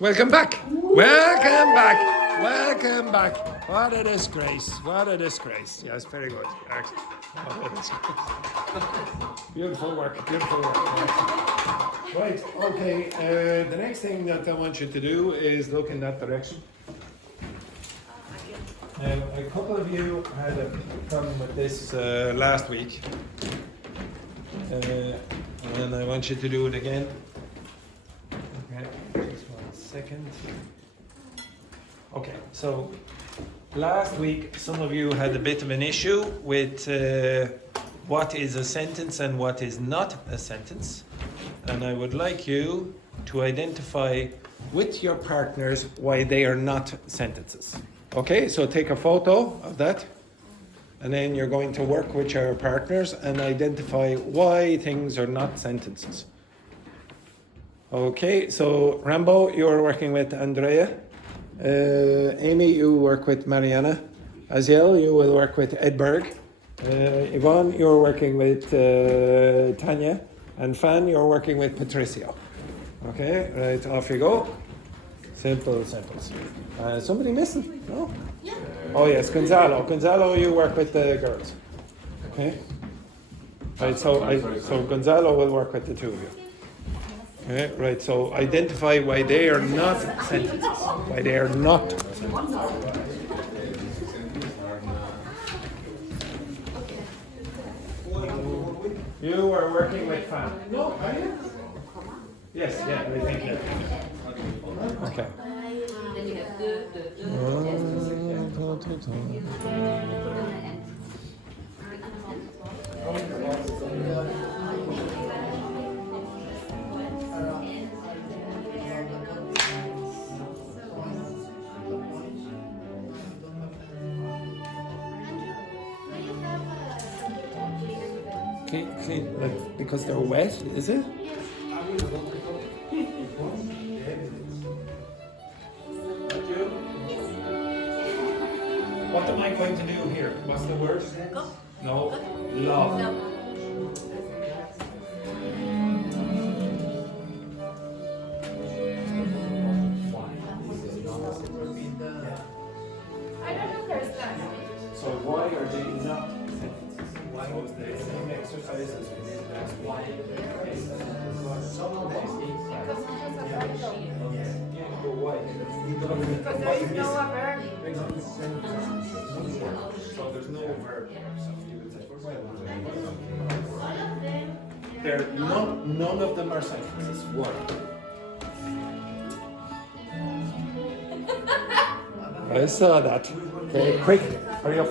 Welcome back. Welcome back. Welcome back. What a disgrace. What a disgrace. Yes, very good. Excellent. What a disgrace. Beautiful work. Beautiful work. Right. Okay. The next thing that I want you to do is look in that direction. Now, a couple of you had a problem with this last week. And I want you to do it again. Okay, just 1 second. Okay, so last week some of you had a bit of an issue with what is a sentence and what is not a sentence. And I would like you to identify with your partners why they are not sentences. Okay, so take a photo of that. And then you're going to work with your partners and identify why things are not sentences. Okay, so Rambo, you're working with Andrea. Amy, you work with Mariana. Aziel, you will work with Edberg. Yvonne, you're working with Tanya. And Fan, you're working with Patricio. Okay, right, off you go. Simple, simple. Somebody missing? No? Yeah. Oh yes, Gonzalo. Gonzalo, you work with the girls. Okay. Right, so Gonzalo will work with the two of you. Okay, right, so identify why they are not sentences. Why they are not sentences. You are working with Fan. No, are you? Yes, yeah, I think yeah. Okay. Clean, like, because they're wet, is it? What am I going to do here? What's the word? Go. No. Love. No. I don't know there's that. So why are they not sentences? Why was the same exercise as we did last week? But why? Because there is no verb. So there's no verb there. So you would say, well, none of them are sentences. One. I saw that. Okay, quick, hurry up.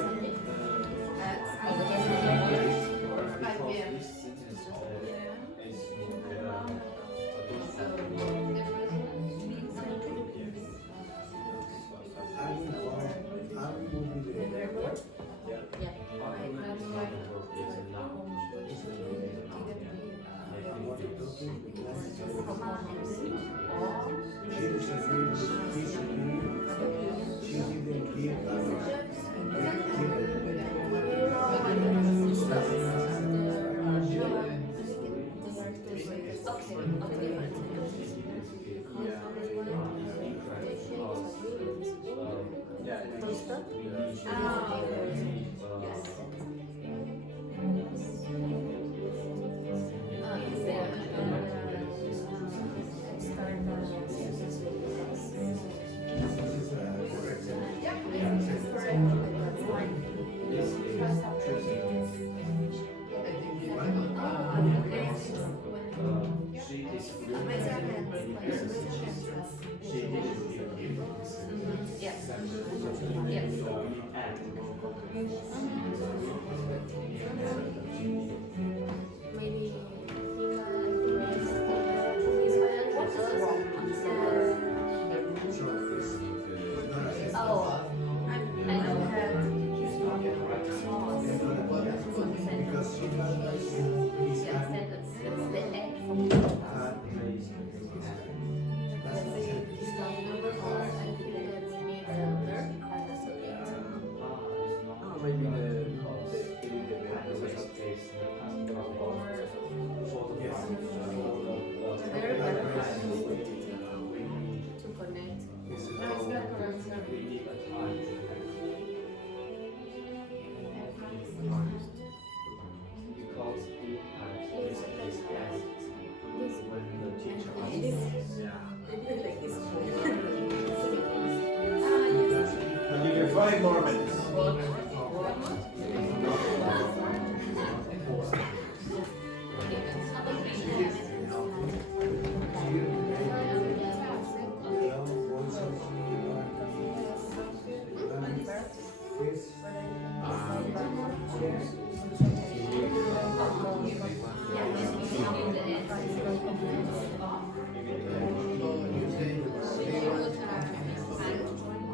10 more minutes.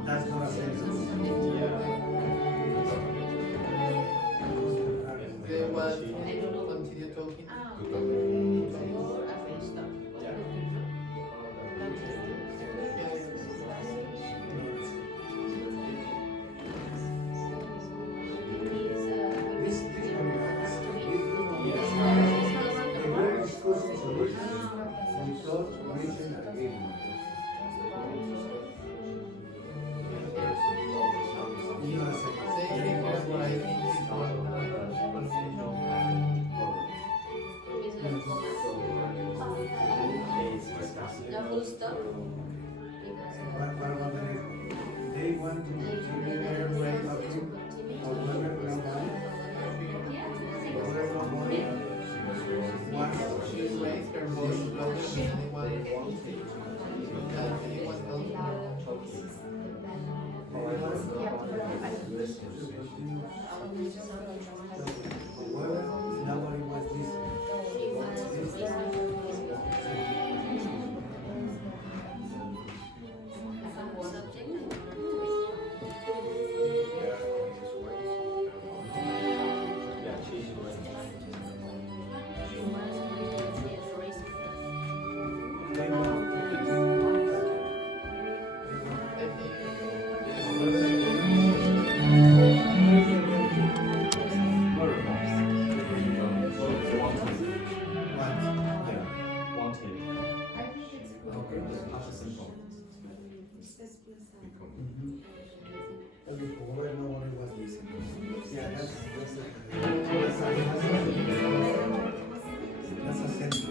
That's not a sentence. They want to continue talking. The word discussing solutions without reaching an agreement. It's not a sentence. They think that's what I think is No full stop. What about the next one? They want to continue their way of it, however, no money. However, no money. Once she raised her voice louder than anyone else. however, nobody was listening. They want Before nobody was listening. Yeah, that's a sentence.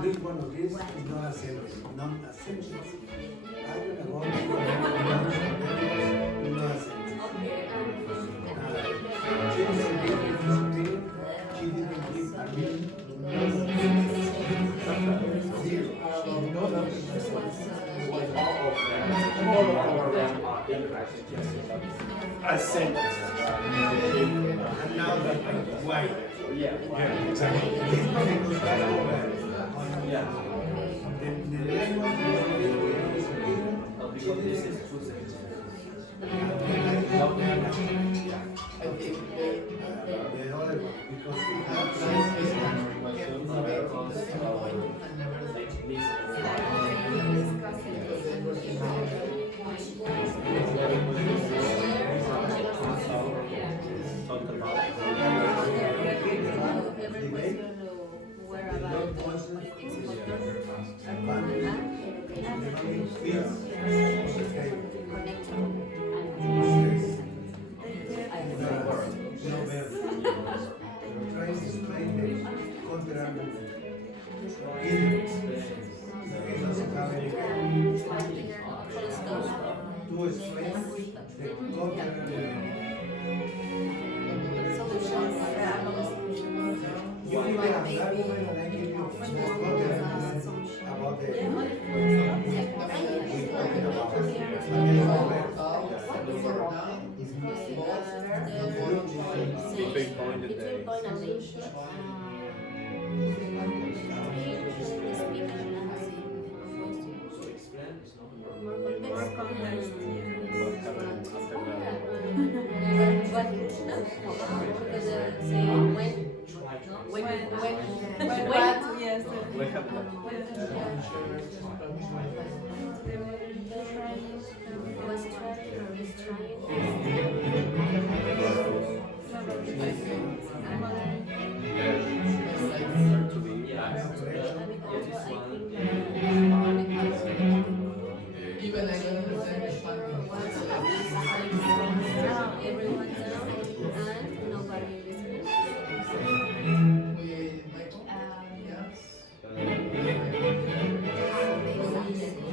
Which one of these is not a sentence? Not a sentence. I don't know what is not a sentence. She didn't give his opinion. She didn't give a meaning. Zero. A sentence. And now that why? Yeah. Exactly. It's because that's over. Yeah. The next one is his opinion. She didn't I think they the other one because he have had nice systems kept debating the same point and never to explain the contrary. You give me an argument and I give you more contrary about the Between point and leash. More context. What? Because say when what? Yes. Was trying or is even I don't understand everyone's down and nobody listening. with Michael. Yeah.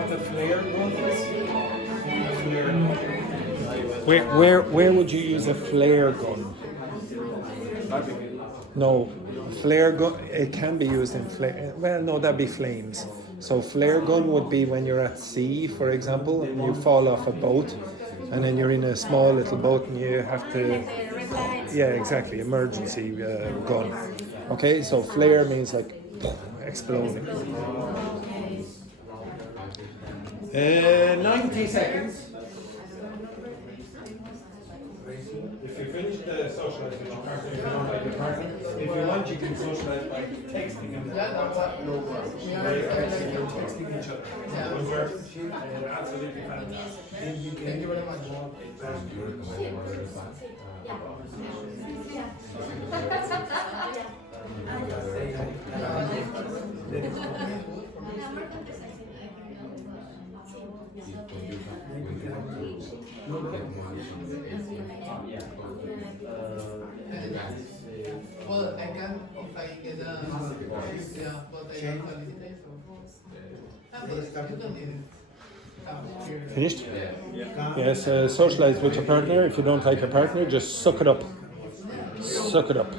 what a flare gun is? Flare gun. Where would you use a flare gun? No, flare gun. It can be used in flare. Well, no, that'd be flames. So flare gun would be when you're at sea, for example, and you fall off a boat, and then you're in a small little boat, and you have to. Yeah, exactly. Emergency gun. Okay, so flare means like exploding. 90 seconds. If you finish the socialise with your partner, if you don't like your partner, if you want, you can socialise by texting them. Texting each other. Absolutely fantastic. Thank you very much. Well, I can if I get but I actually Finished? Yes, socialise with your partner. If you don't like your partner, just suck it up. Suck it up.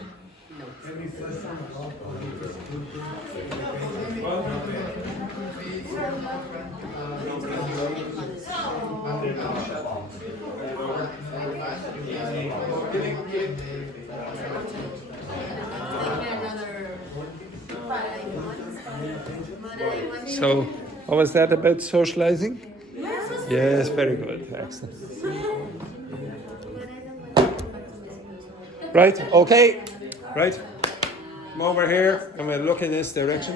So, what was that about socializing? Yes, very good. Excellent. Right, okay. Right. Come over here. I'm going to look in this direction.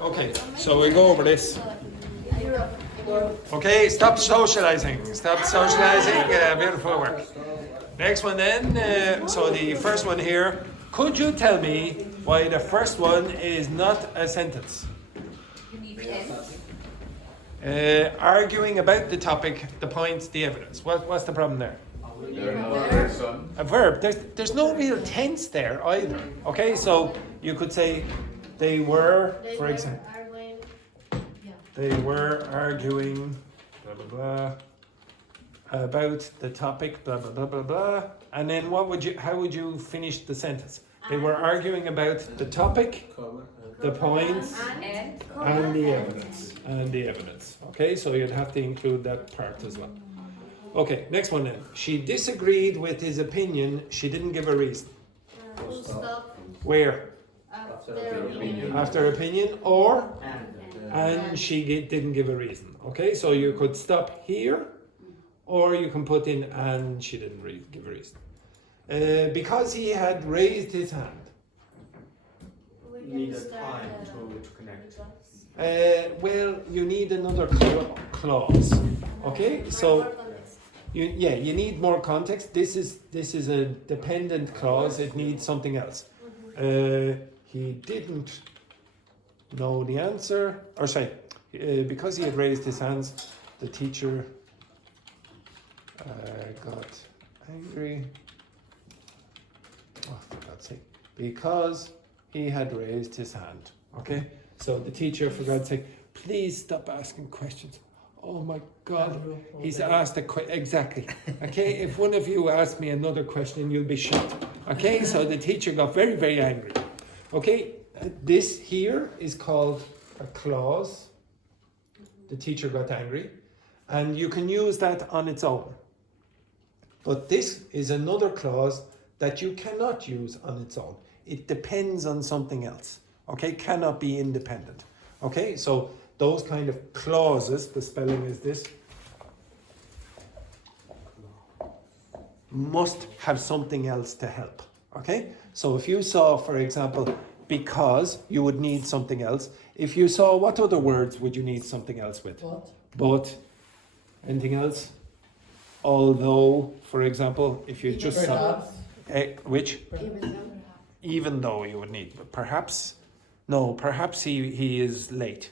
Okay, so we go over this. Okay, stop socializing. Stop socializing. Beautiful work. Next one then. So the first one here. Could you tell me why the first one is not a sentence? Arguing about the topic, the points, the evidence. What's the problem there? A verb. There's no real tense there either. Okay, so you could say they were, for example, they were arguing, blah blah blah, about the topic, blah blah blah blah blah. And then how would you finish the sentence? They were arguing about the topic, the points, and the evidence. And the evidence. Okay, so you'd have to include that part as well. Okay, next one then. She disagreed with his opinion. She didn't give a reason. Where? After opinion, or and she didn't give a reason. Okay, so you could stop here, or you can put in and she didn't give a reason. Because he had raised his hand. Need a time to connect. Well, you need another clause. Okay, so you need more context. This is a dependent clause. It needs something else. He didn't know the answer, or sorry, because he had raised his hands, the teacher got angry. Oh, for God's sake! Because he had raised his hand. Okay. So the teacher, for God's sake, please stop asking questions. Oh my God, he's asked a question. Exactly. Okay, if one of you asks me another question, you'll be shocked. Okay, so the teacher got very, very angry. Okay, this here is called a clause. The teacher got angry. And you can use that on its own. But this is another clause that you cannot use on its own. It depends on something else. Okay, cannot be independent. Okay, so those kind of clauses, the spelling is this, must have something else to help. Okay, so if you saw, for example, because, you would need something else. If you saw, what other words would you need something else with? But. Anything else? Although, for example, if you just saw, which? Even though you would need, but perhaps. No, perhaps he is late.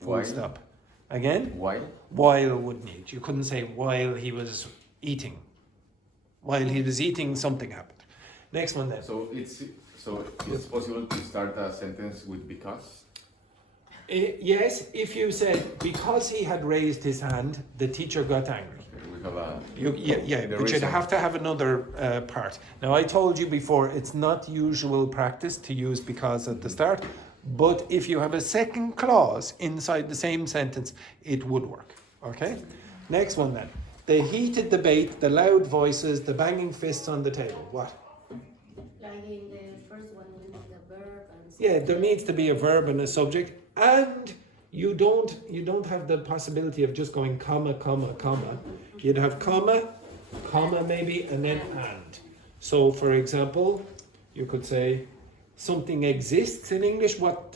Full stop. Again? While would need. You couldn't say while he was eating. While he was eating, something happened. Next one then. So it's possible to start a sentence with because? Yes, if you said because he had raised his hand, the teacher got angry. We have a. Yeah, the but you'd reason. have to have another part. Now, I told you before, it's not usual practice to use because at the start, but if you have a second clause inside the same sentence, it would work. Okay? Next one then. The heated debate, the loud voices, the banging fists on the table. What? Like in the first one, we need the verb and Yeah, there needs to be a verb and a subject, and you don't have the possibility of just going comma, comma, comma. You'd have comma, comma maybe, and then and. So, for example, you could say something exists in English. What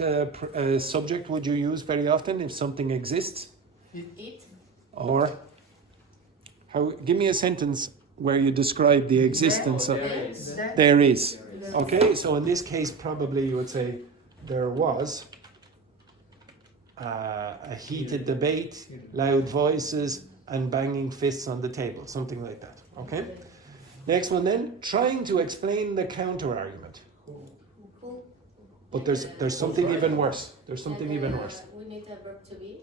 subject would you use very often if something exists? It. Or how? Give me a sentence where you describe the existence of. There is. Okay, so in this case, probably you would say there was a heated debate, loud voices, and banging fists on the table, something like that. Okay. Next one then, trying to explain the counter argument. who. But there's something even worse. There's something even worse. We need a verb to be.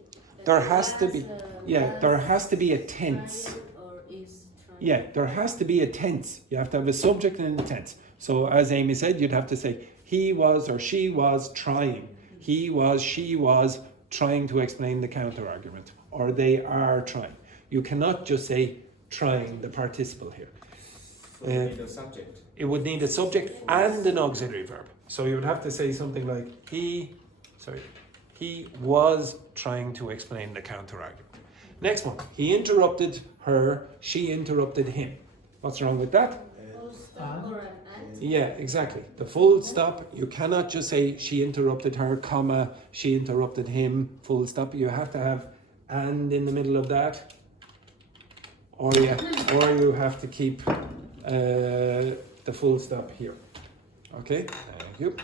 There has to be. Was, Yeah, there has to be a tense. trying or is trying. Yeah, there has to be a tense. You have to have a subject and a tense. So as Amy said, you'd have to say he was or she was trying. He was, she was trying to explain the counter argument, or they are trying. You cannot just say trying, the participle here. So we need a subject. It would need a subject and an auxiliary verb. So you would have to say something like he was trying to explain the counter argument. Next one, he interrupted her, she interrupted him. What's wrong with that? Full stop or an and. Yeah, exactly. The full stop, you cannot just say she interrupted her, comma, she interrupted him, full stop. You have to have and in the middle of that. Or you have to keep the full stop here. Okay, thank you.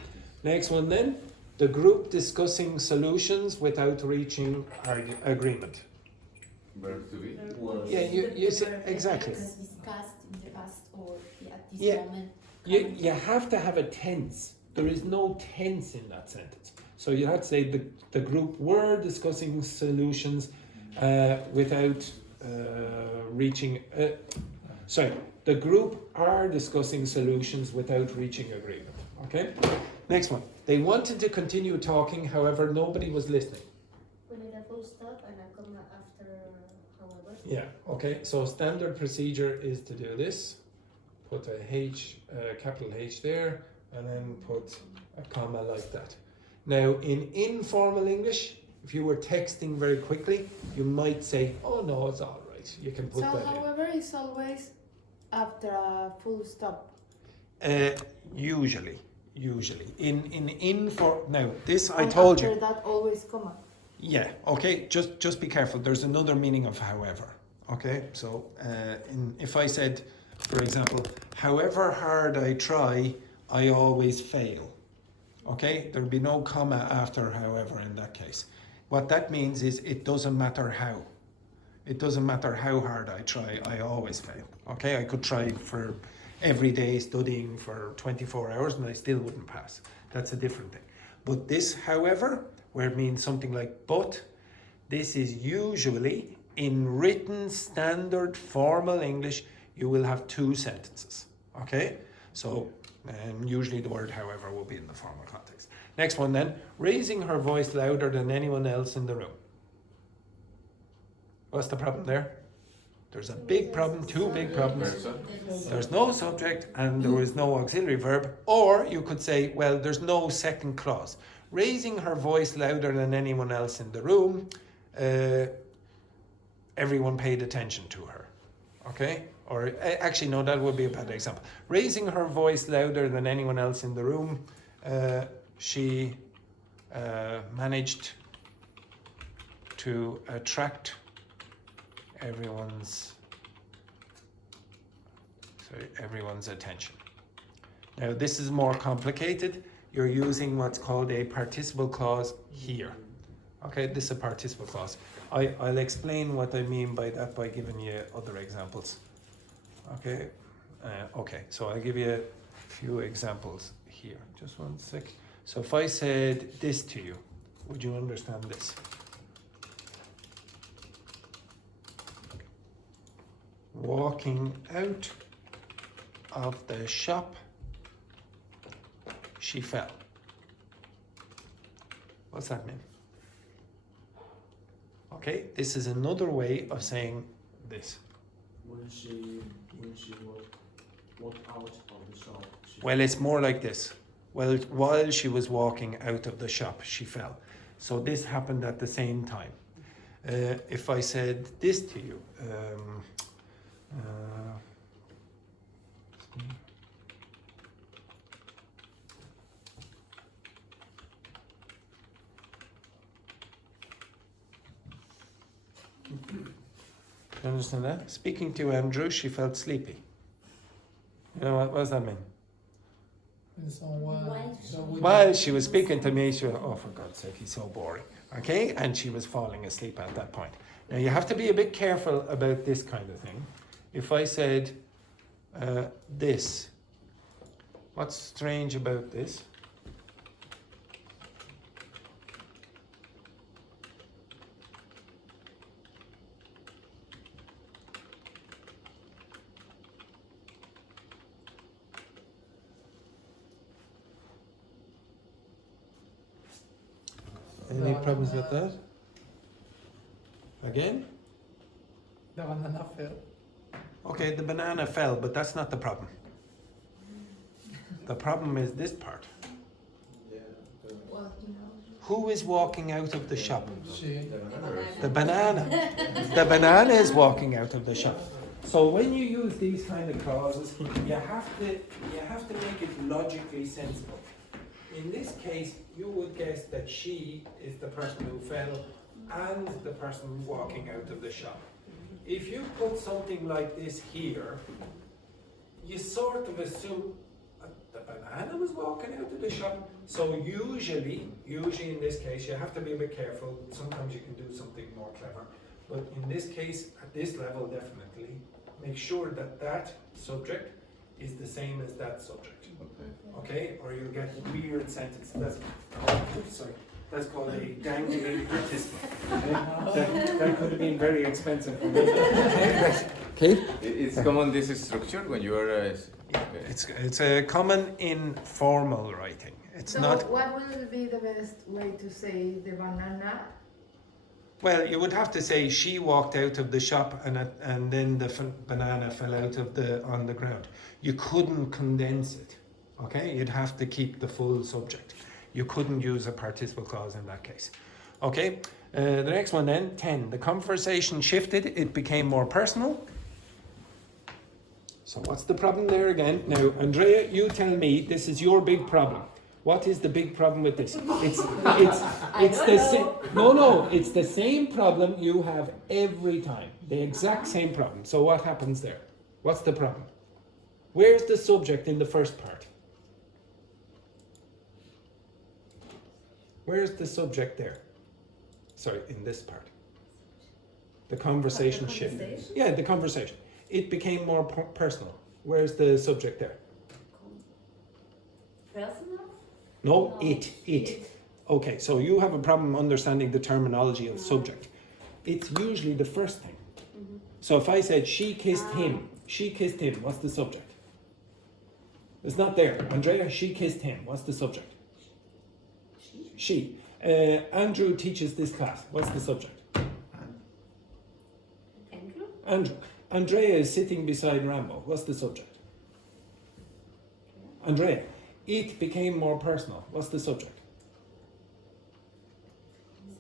Next one then, the group discussing solutions without reaching agreement. Verb to be. Yeah, you say, exactly. It was discussed in the past or at this Yeah. moment. You have to have a tense. There is no tense in that sentence. So you have to say the group were discussing solutions without reaching. The group are discussing solutions without reaching agreement. Okay. Next one. They wanted to continue talking, however, nobody was listening. We need a full stop and a comma after however. Yeah. Okay. So standard procedure is to do this. Put a H, capital H there, and then put a comma like that. Now, in informal English, if you were texting very quickly, you might say, "Oh no, it's all right." You can put So, that in. however, it's always after a full stop. Usually. Now this I told you. After that, always comma. Yeah. Okay. Just be careful. There's another meaning of however. Okay. So if I said, for example, however hard I try, I always fail. Okay. There'll be no comma after however in that case. What that means is it doesn't matter how. It doesn't matter how hard I try, I always fail. Okay, I could try for every day studying for 24 hours and I still wouldn't pass. That's a different thing. But this, however, where it means something like but, this is usually in written standard formal English, you will have two sentences. Okay, so usually the word however will be in the formal context. Next one then, raising her voice louder than anyone else in the room. What's the problem there? There's a big problem, two big problems. There's no subject and there is no auxiliary verb. Or you could say, well, there's no second clause. Raising her voice louder than anyone else in the room, everyone paid attention to her. Okay? Or actually, no, that would be a bad example. Raising her voice louder than anyone else in the room, she managed to attract everyone's attention. Now this is more complicated. You're using what's called a participle clause here. Okay, this is a participle clause. I'll explain what I mean by that by giving you other examples. Okay, so I'll give you a few examples here. Just one sec. So if I said this to you, would you understand this? Walking out of the shop, she fell. What's that mean? Okay, this is another way of saying this. When she walked out of the shop, Well, it's more like this. Well, while she was walking out of the shop, she fell. So this happened at the same time. If I said this to you, you understand that? Speaking to Andrew, she felt sleepy. You know what does that mean? While she was speaking to me, she was, oh, for God's sake, he's so boring. Okay? And she was falling asleep at that point. Now, you have to be a bit careful about this kind of thing. If I said this, what's strange about this? Any problems with that? Again? The banana fell. Okay, the banana fell, but that's not the problem. The problem is this part. Walking out. Who is walking out of the shop? She. The banana. The banana is walking out of the shop. So when you use these kind of clauses, you have to make it logically sensible. In this case, you would guess that she is the person who fell and the person walking out of the shop. If you put something like this here, you sort of assume the banana was walking out of the shop. So usually in this case, you have to be a bit careful. Sometimes you can do something more clever. But in this case, at this level, definitely, make sure that that subject is the same as that subject. Okay? Or you'll get weird sentences. That's called a dangling participle. Okay? That could have been very expensive for me. Okay? It's common this structure when you are. It's a common in formal writing. It's So not. what would be the best way to say the banana? Well, you would have to say she walked out of the shop and then the banana fell out of on the ground. You couldn't condense it. Okay, you'd have to keep the full subject. You couldn't use a participle clause in that case. Okay, the next one then, 10. The conversation shifted, it became more personal. So what's the problem there again? Now, Andrea, you tell me, this is your big problem. What is the big problem with this? It's the same. No, it's the same problem you have every time. The exact same problem. So what happens there? What's the problem? Where's the subject in the first part? Where's the subject there? Sorry, in this part. The conversation shifted. Yeah, the conversation. It became more personal. Where's the subject there? Personal? No, it. Okay, so you have a problem understanding the terminology of subject. It's usually the first thing. Mm-hmm. So if I said she kissed him, what's the subject? It's not there. Andrea, she kissed him. What's the subject? She. Andrew teaches this class. What's the subject? Andrew. Andrea is sitting beside Rambo. What's the subject? Andrea. It became more personal. What's the subject?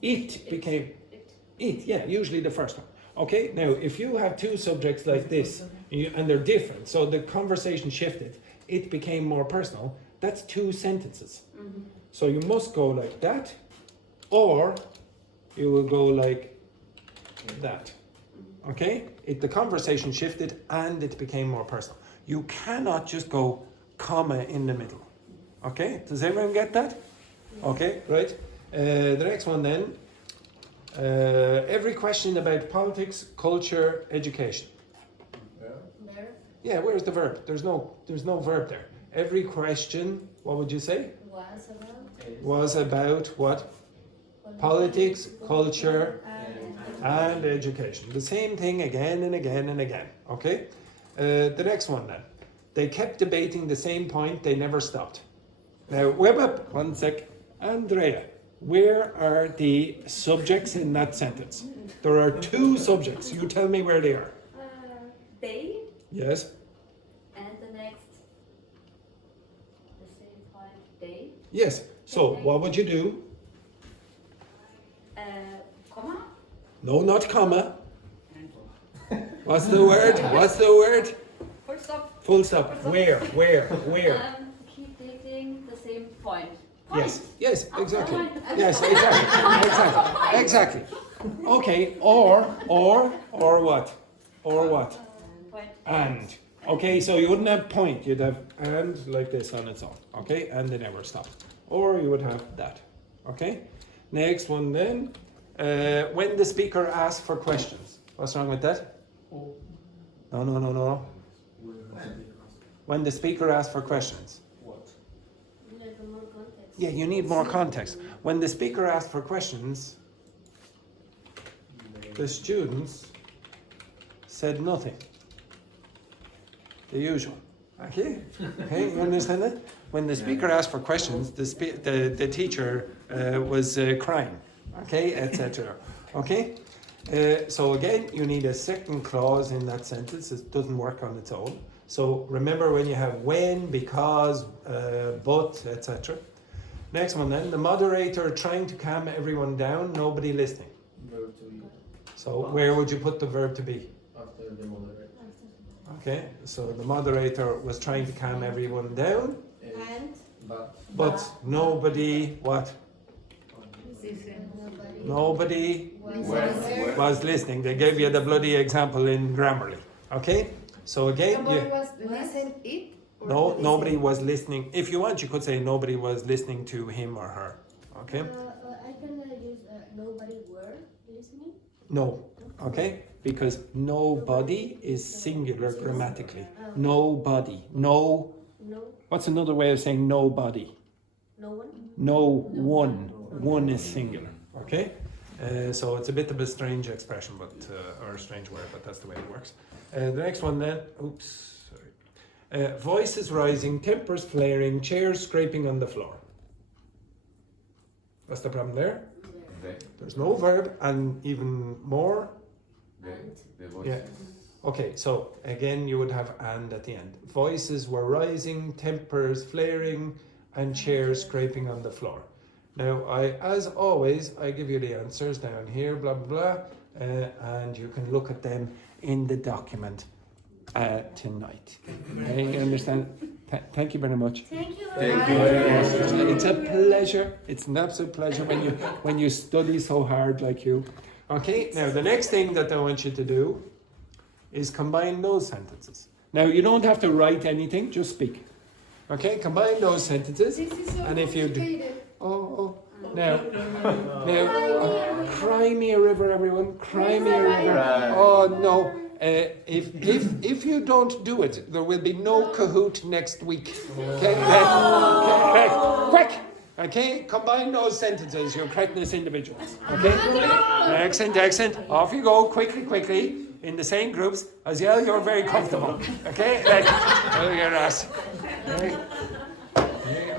It became... It, yeah, usually the first one. Okay, now if you have two subjects like this, and they're different, so the conversation shifted, it became more personal, that's two sentences. Mm-hmm. So you must go like that, or you will go like that. Okay? The conversation shifted and it became more personal. You cannot just go comma in the middle. Okay? Does everyone get that? Okay, right. The next one then. Every question about politics, culture, education. There Yeah, where's the verb? There's no verb there. Every question, what would you say? was about. Was about what? politics, culture, and education. The same thing again and again and again. Okay? The next one then. They kept debating the same point, they never stopped. Now, whip up, one sec. Andrea, where are the subjects in that sentence? There are two subjects. You tell me where they are. They, Yes? and the next, the same point, they, Yes. So, what would you do? comma, No, not comma. What's the word? What's the word? full stop. Full stop. Where? Keep dating the same point. Yes. Yes, exactly. Point. Yes, exactly. Exactly. Okay, or what? Or what? Point. And. Okay, so you wouldn't have point, you'd have and like this on its own. Okay, and they never stop. Or you would have that. Okay? Next one then. When the speaker asks for questions. What's wrong with that? No. When the speaker asks for questions. What? Like more context. Yeah, you need more context. When the speaker asks for questions, the students said nothing. The usual. Okay? Okay, you understand that? When the speaker asked for questions, the teacher was crying. Okay, etc. Okay? So again, you need a second clause in that sentence. It doesn't work on its own. So remember when you have when, because, but, etc. Next one then, the moderator trying to calm everyone down, nobody listening. Verb to be So where would you put the verb to be? after the moderator. Okay, so the moderator was trying to calm everyone down, And but nobody, what? Nobody was listening. They gave you the bloody example in Grammarly. Okay, so again, nobody was listen it. Or no, listen? nobody was listening. If you want, you could say nobody was listening to him or her. Okay, I can use nobody were listening. no, okay, because nobody is singular grammatically. Nobody, no. No, What's another way of saying nobody? no one. No one. One is singular. Okay? So it's a bit of a strange expression, but or a strange word, but that's the way it works. The next one then. Oops. Sorry. Voices rising, tempers flaring, chairs scraping on the floor. What's the problem there? They, There's no verb, and even more. the voice. Yeah. Okay, so again, you would have and at the end. Voices were rising, tempers flaring, and chairs scraping on the floor. Now, as always, I give you the answers down here, blah, blah, blah, and you can look at them in the document tonight. Okay, you understand? Thank you very much. Thank you. Thank you. It's a pleasure. It's an absolute pleasure when you study so hard like you. Okay, now the next thing that I want you to do is combine those sentences. Now, you don't have to write anything, just speak. Okay, combine those sentences. This is so And if you do- complicated. Now, cry me a river, everyone. Cry me a river. Oh no! If you don't do it, there will be no Kahoot next week. Okay, quick. Okay, combine those sentences, you cretinous individuals. Okay, excellent. Off you go, quickly. In the same groups. Aziel, you're very comfortable. Okay, your ass. Okay.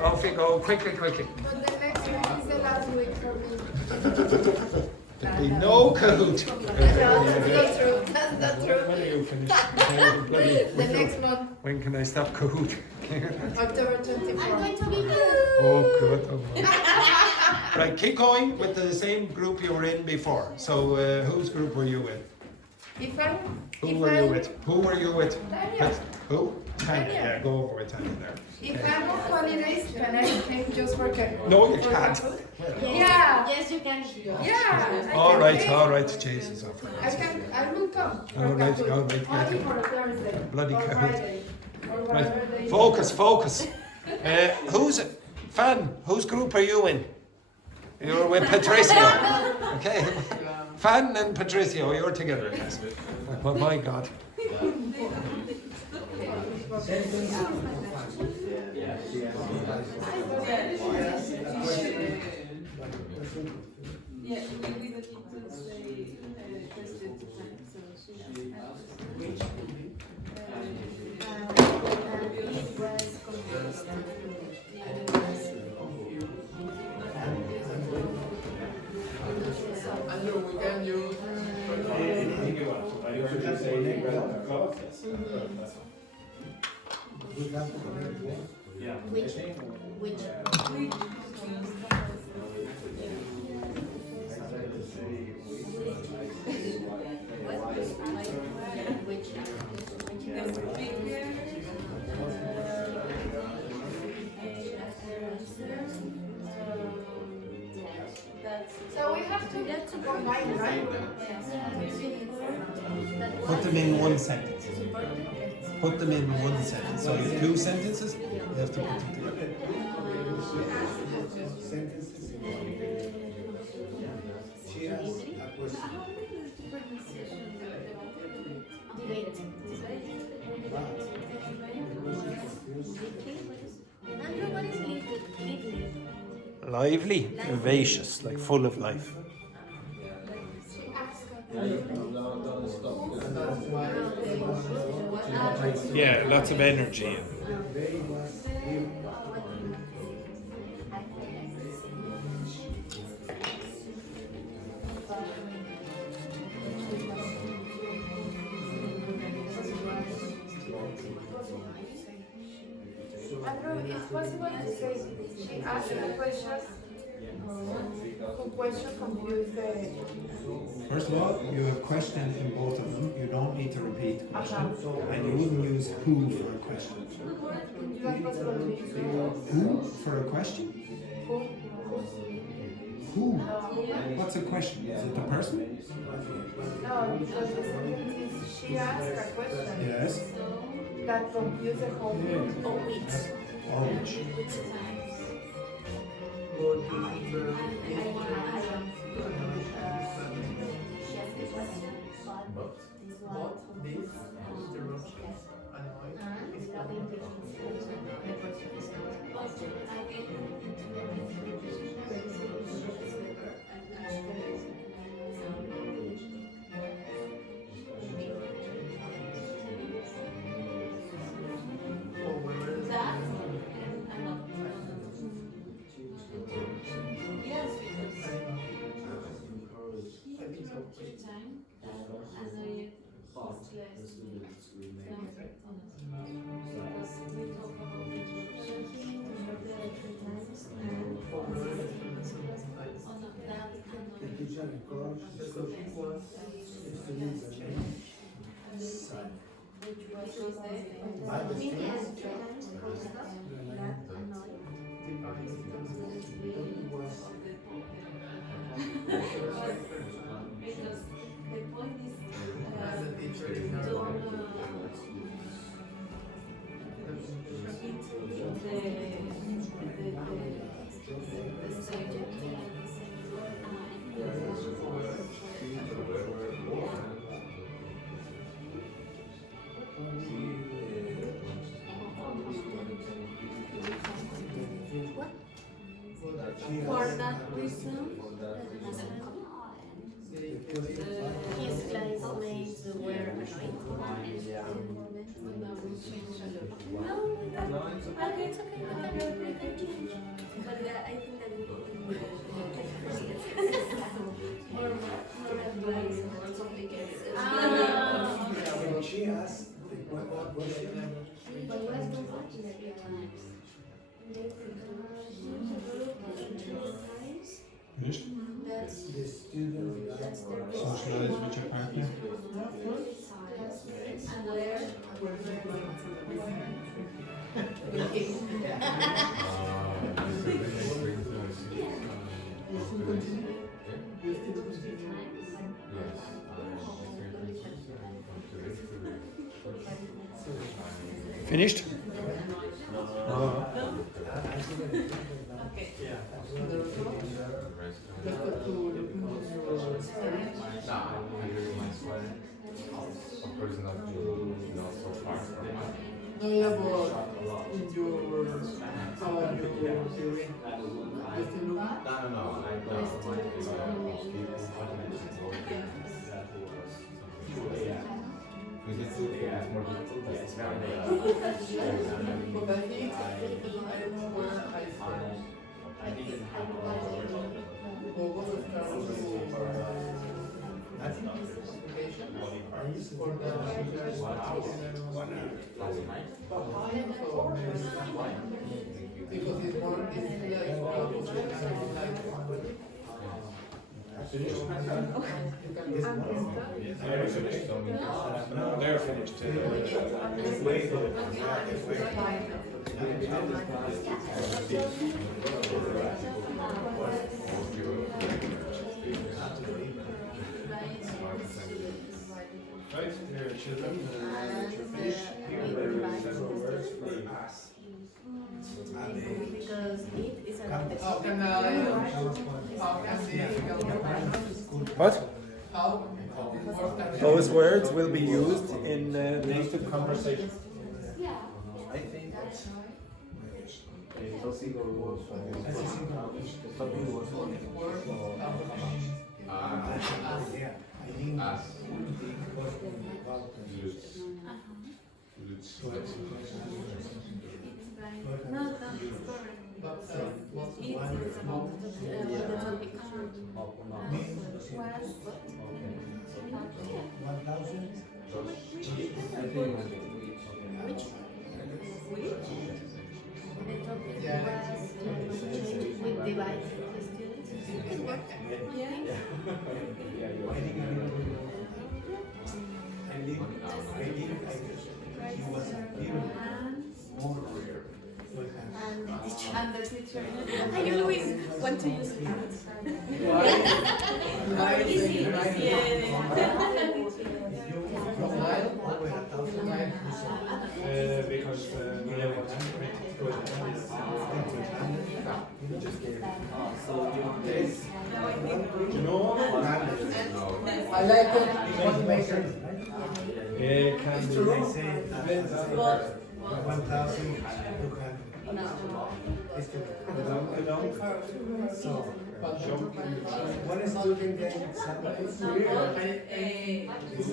Off you go, quickly. But the next week is the last week for me. There'll be no Kahoot. That's true. That's the truth. When are you finished? The next month, When can I stop Kahoot? October I'm 24. going to be here. Oh, good. Right, keep going with the same group you were in before. So, whose group were you in? Who were you with? Tanya. Who? Tanya. Tanya. Yeah, go over with Tanya there. If I'm on holidays, can I came just for Kahoot? No, you can't. Yeah. Yes, you can. Yeah. All right, Jesus. I will come. For All right, Kahoot. all right, Only for a Thursday. Bloody or Kahoot. Friday. Or whatever Right, day. focus. Whose group are you in? You're with Patricio. Okay. Fan and Patricio, you're together. Yes. Oh my God. Yeah, we don't need to say tested time, so she It was confused. Andrew, we can use. We have to connect one. Which So we have to combine, right? Put them in one sentence. Put them in one sentence. So you have two sentences, you have to put them together. Sentences in one. She has a question. debate. But because she's confused, Andrew, what is lively? Lively, vivacious, like full of life. Yeah, lots of energy. they was here. Andrew, it's possible to say she asked the questions. Who question confused the. First of all, you have question in both of them. You don't need to repeat the question. And you wouldn't use who for a question. It's not possible to use Who for a question? who. Who? What's a question? Is it the person? No, because the sentence is she asked a question Yes. that confused the whole group. Or which? Or which? The teacher encouraged the students to use the name. By the students, Because the point is As a teacher in her don't work. the subject. For that reason, His classmates were annoyed. No, it's okay. We can change. But I think that we when she asked the question, Finished? the students Socialize with your partner. Finished? Of course, not so far from mine. No, yeah, but in your how are you feeling? No, I don't. Google is trying to application for the because it's more it's No, they're finished. Right, there, children. Because it is a how can What? how Those words will be used in native conversation. I think that's with device for students. And the teacher. I always want to use it. Because we never want to you know? I like it what makes it It can be. They say depends on 1,000 you can estimate. So one student gets something but it's not is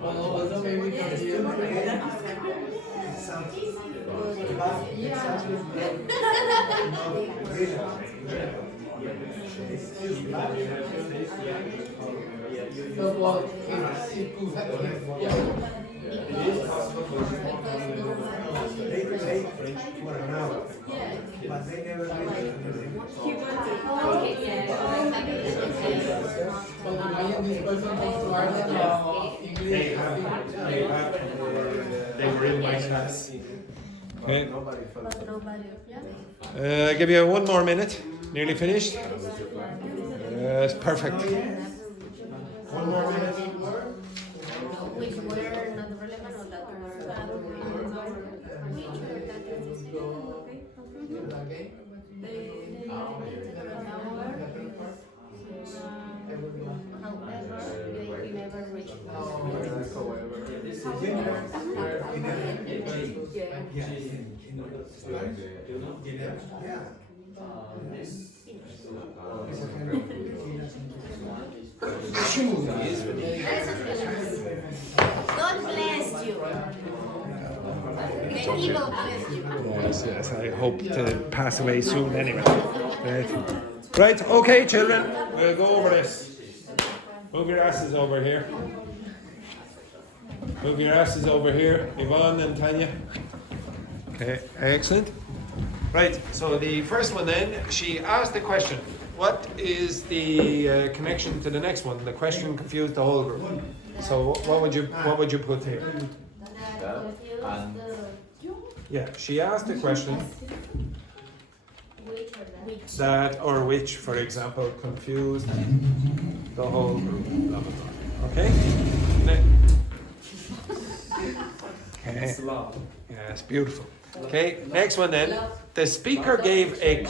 although maybe we can do something. But it's actually so well it could happen. It is possible they play for an hour, but they never read. But imagine this person comes to Ireland English. They were in my class. Okay. But nobody. I give you 1 more minute. Nearly finished. It's perfect. 1 more minute. Which were not relevant or that were which were that Okay. however they never reached. God bless you. The evil bless you. Yes, yes. I hope to pass away soon anyway. Right, okay, children. We'll go over this. Move your asses over here. Move your asses over here, Yvonne and Tanya. Okay, excellent. Right, so the first one then, she asked the question. What is the connection to the next one? The question confused the whole group. So what would you put here? Yeah, she asked the question that or which, for example, confused the whole group. Okay? Okay. Yeah, it's beautiful. Okay, next one then. The speaker gave a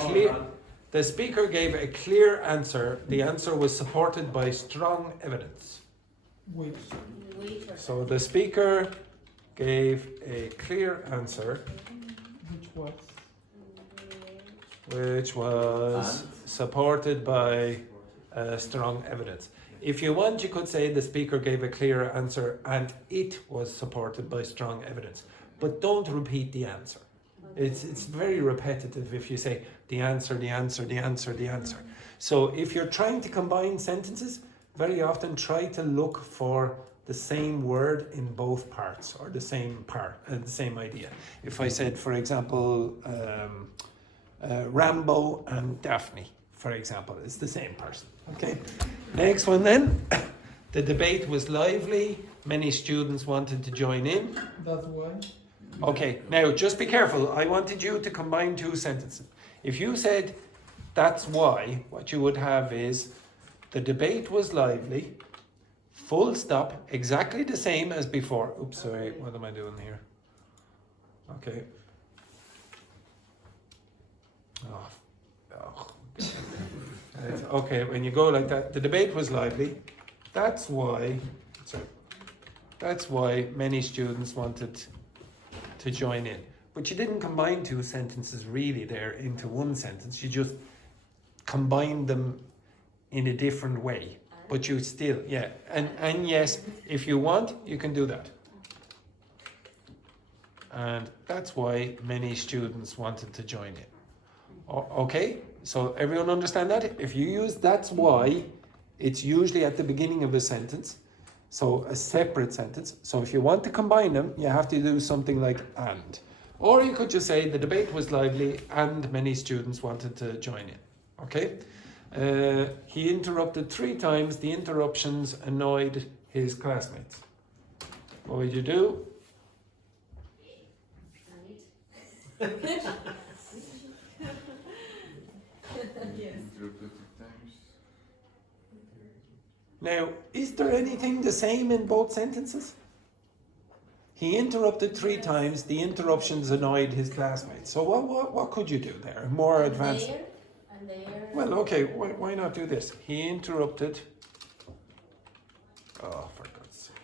clear answer. The answer was supported by strong evidence. So the speaker gave a clear answer, which was supported by strong evidence. If you want, you could say the speaker gave a clear answer and it was supported by strong evidence. But don't repeat the answer. It's very repetitive if you say the answer, the answer, the answer, the answer. So if you're trying to combine sentences, very often try to look for the same word in both parts or the same part, the same idea. If I said, for example, Rambo and Daphne, for example, it's the same person. Okay. Next one then. The debate was lively. Many students wanted to join in. That's why. Okay, now just be careful. I wanted you to combine two sentences. If you said, that's why, what you would have is, the debate was lively, full stop, exactly the same as before. Oops, sorry, what am I doing here? Okay. Okay, when you go like that, the debate was lively. That's why many students wanted to join in. But you didn't combine two sentences really there into one sentence. You just combined them in a different way. But you still, yeah. And yes, if you want, you can do that. And that's why many students wanted to join in. Okay, so everyone understand that? If you use that's why, it's usually at the beginning of a sentence. So a separate sentence. So if you want to combine them, you have to do something like and. Or you could just say the debate was lively and many students wanted to join in. Okay? He interrupted 3 times. The interruptions annoyed his classmates. What would you do? Now, is there anything the same in both sentences? He interrupted 3 times. The interruptions annoyed his classmates. So what could you do there? More advanced. And there. Well, okay. Why not do this? He interrupted. Oh, for God's sake.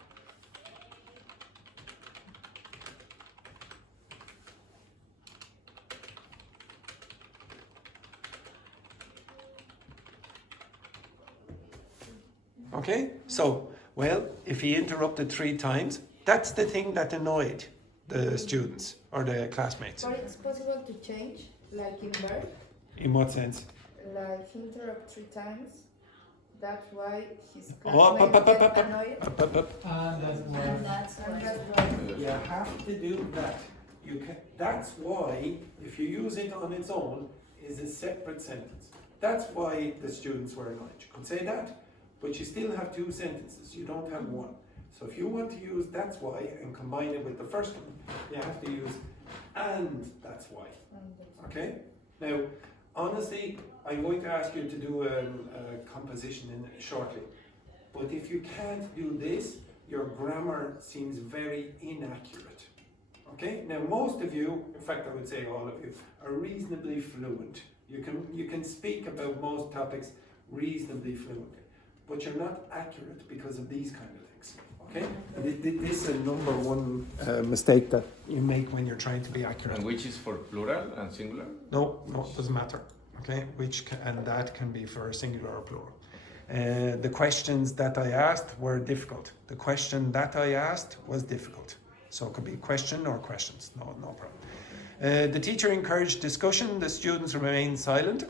Okay, so, well, if he interrupted 3 times, that's the thing that annoyed the students or the classmates. But it's possible to change, like in verb, In what sense? like he interrupt 3 times. That's why his Oh, classmates get annoyed. That's why. And that's And why. that's why. You have to do that. You can. That's why, if you use it on its own, is a separate sentence. That's why the students were annoyed. You could say that, but you still have 2 sentences. You don't have one. So if you want to use that's why and combine it with the first one, you have to use and that's why. Okay? Now, honestly, I'm going to ask you to do a composition shortly. But if you can't do this, your grammar seems very inaccurate. Okay? Now, most of you, in fact, I would say all of you, are reasonably fluent. You can speak about most topics reasonably fluently, but you're not accurate because of these kind of things. Okay? This is a number one mistake that you make when you're trying to be accurate. And which is for plural and singular? No, it doesn't matter. Okay, and that can be for singular or plural. The questions that I asked were difficult. The question that I asked was difficult. So it could be question or questions. No problem. The teacher encouraged discussion. The students remained silent.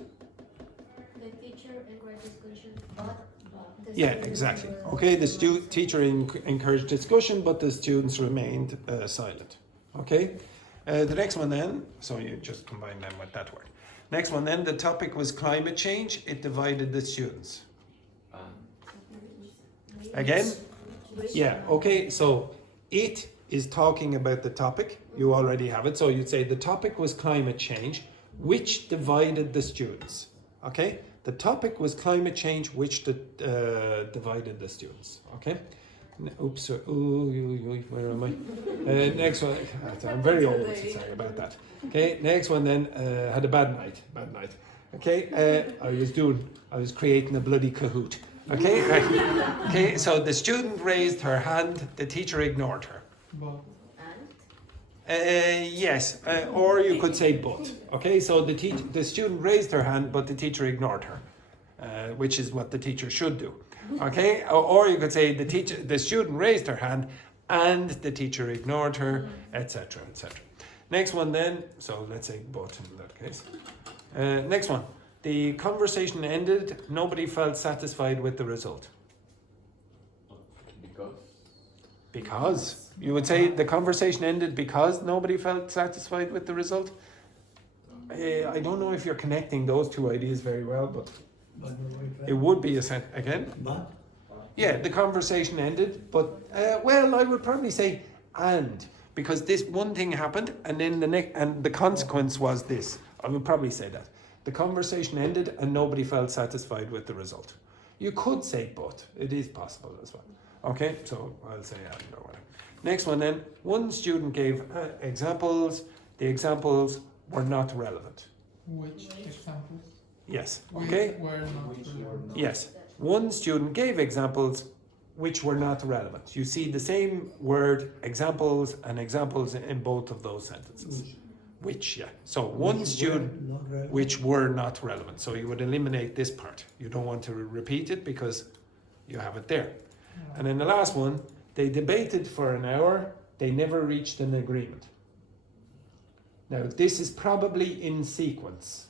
The teacher encouraged discussion, but the Yeah, students exactly. were- Okay, the teacher encouraged discussion, but the students remained silent. Okay, the next one then, so you just combine them with that word. Next one then, the topic was climate change. It divided the students. Again? Yeah, okay, so it is talking about the topic. You already have it. So you'd say the topic was climate change, which divided the students. Okay? The topic was climate change, which divided the students. Okay? Oops, where am I? Next one. I'm very old, sorry about that. Okay, next one then, had a bad night. Okay, I was creating a bloody Kahoot. Okay, right. Okay, so the student raised her hand, the teacher ignored her. Yes, or you could say but. Okay, so the student raised her hand, but the teacher ignored her, which is what the teacher should do. Okay, or you could say the student raised her hand and the teacher ignored her, etc., etc. Next one then, so let's say both in that case. Next one, the conversation ended, nobody felt satisfied with the result. Because? You would say the conversation ended because nobody felt satisfied with the result? I don't know if you're connecting those two ideas very well, but it would be again. But? Yeah, the conversation ended, but well, I would probably say and, because this one thing happened, and then the consequence was this. I would probably say that the conversation ended, and nobody felt satisfied with the result. You could say but. It is possible as well. Okay, so I'll say and or whatever. Next one then. One student gave examples. The examples were not relevant. Which examples? Yes. Okay. Were not relevant. Yes. One student gave examples which were not relevant. You see the same word examples and examples in both of those sentences. Which, yeah. So one student which were not relevant. So you would eliminate this part. You don't want to repeat it because you have it there. And then the last one, they debated for an hour. They never reached an agreement. Now this is probably in sequence.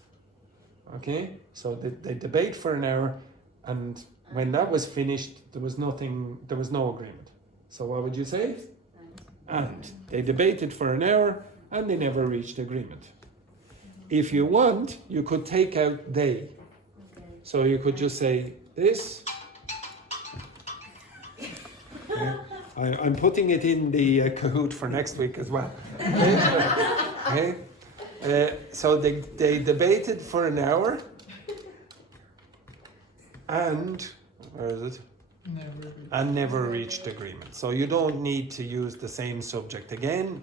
Okay, so they debate for an hour, and when that was finished, there was no agreement. So what would you say? And they debated for an hour, and they never reached agreement. If you want, you could take out they. So you could just say this. Okay. I'm putting it in the Kahoot for next week as well. Okay. So they debated for an hour, and where is it? Never reached agreement. So you don't need to use the same subject again.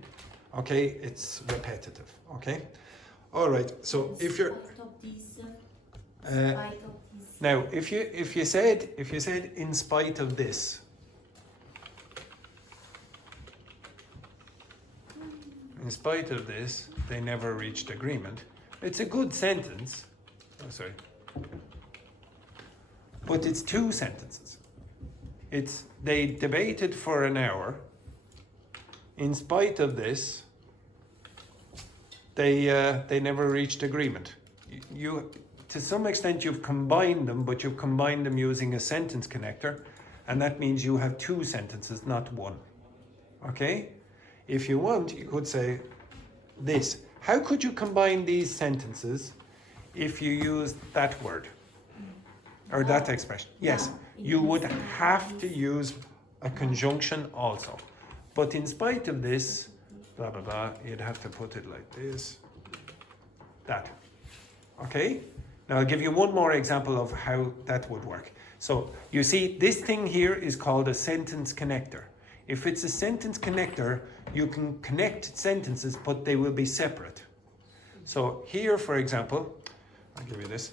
Okay, it's repetitive. Okay, all right. So if you're now, if you said in spite of this. In spite of this, they never reached agreement. It's a good sentence. Oh, sorry. But it's two sentences. It's they debated for an hour. In spite of this, they never reached agreement. You, to some extent, you've combined them, but you've combined them using a sentence connector, and that means you have two sentences, not one. Okay? If you want, you could say this. How could you combine these sentences if you used that word or that expression? Yes, you would have to use a conjunction also. But in spite of this, blah, blah, blah, you'd have to put it like this, that. Okay? Now I'll give you one more example of how that would work. So you see, this thing here is called a sentence connector. If it's a sentence connector, you can connect sentences, but they will be separate. So here, for example, I'll give you this.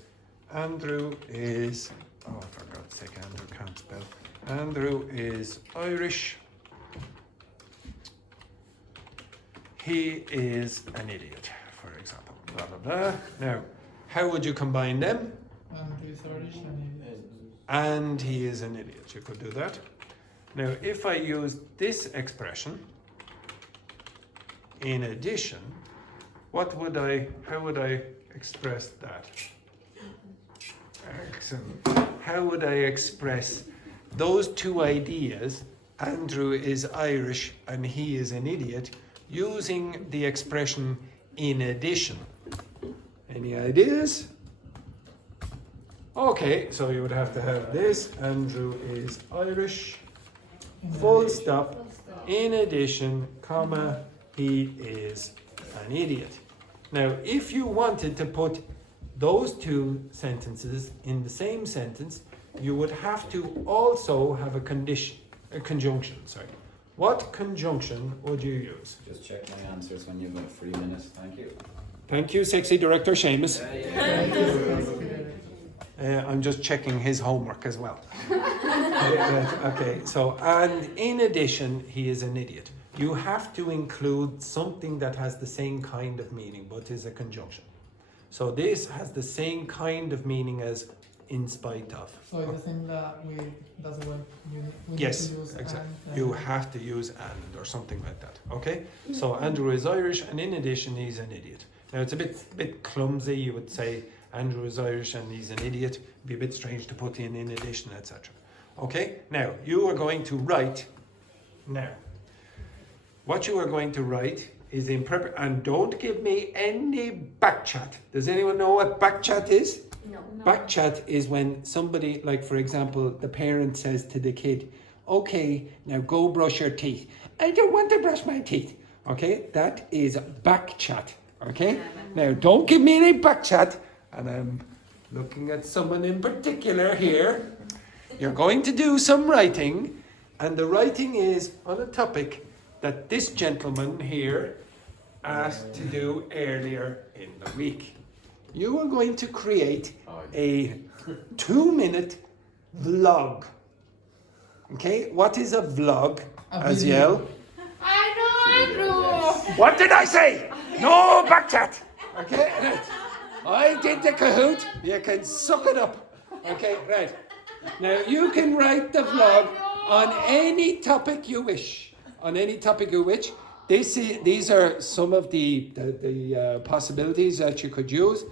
Andrew is, oh, for God's sake, Andrew can't spell. Andrew is Irish. He is an idiot, for example. Blah, blah, blah. Now, how would you combine them? Andrew is Irish and And he is an idiot. You could do that. Now, if I use this expression, in addition, how would I express that? Excellent. How would I express those two ideas, Andrew is Irish and he is an idiot, using the expression in addition? Any ideas? Okay, so you would have to have this, Andrew is Irish, full stop, in addition, comma, he is an idiot. Now, if you wanted to put those two sentences in the same sentence, you would have to also have a conjunction, sorry. What conjunction would you use? Just check my answers when you've got 3 minutes, thank you. Thank you, sexy director Seamus. I'm just checking his homework as well. Okay, so, and in addition, he is an idiot. You have to include something that has the same kind of meaning, but is a conjunction. So this has the same kind of meaning as in spite of. So it's the same that we, that's the way we Yes, need to use exactly. and, You have to use and or something like that. Okay? So Andrew is Irish, and in addition, he's an idiot. Now it's a bit clumsy. You would say Andrew is Irish and he's an idiot. It'd be a bit strange to put in addition, etc. Okay? Now you are going to write. Now, what you are going to write is in prep, and don't give me any back chat. Does anyone know what back chat is? No. Back chat is when somebody, like for example, the parent says to the kid, okay, now go brush your teeth. I don't want to brush my teeth. Okay, that is back chat. Okay, now don't give me any back chat. And I'm looking at someone in particular here. You're going to do some writing, and the writing is on a topic that this gentleman here asked to do earlier in the week. You are going to create a 2-minute vlog. Okay, what is a vlog, Aziel? I know, Andrew. What did I say? No back chat. Okay, right. I did the Kahoot. You can suck it up. Okay, right. Now you can write the vlog on any topic you wish. On any topic you wish. These are some of the possibilities that you could use.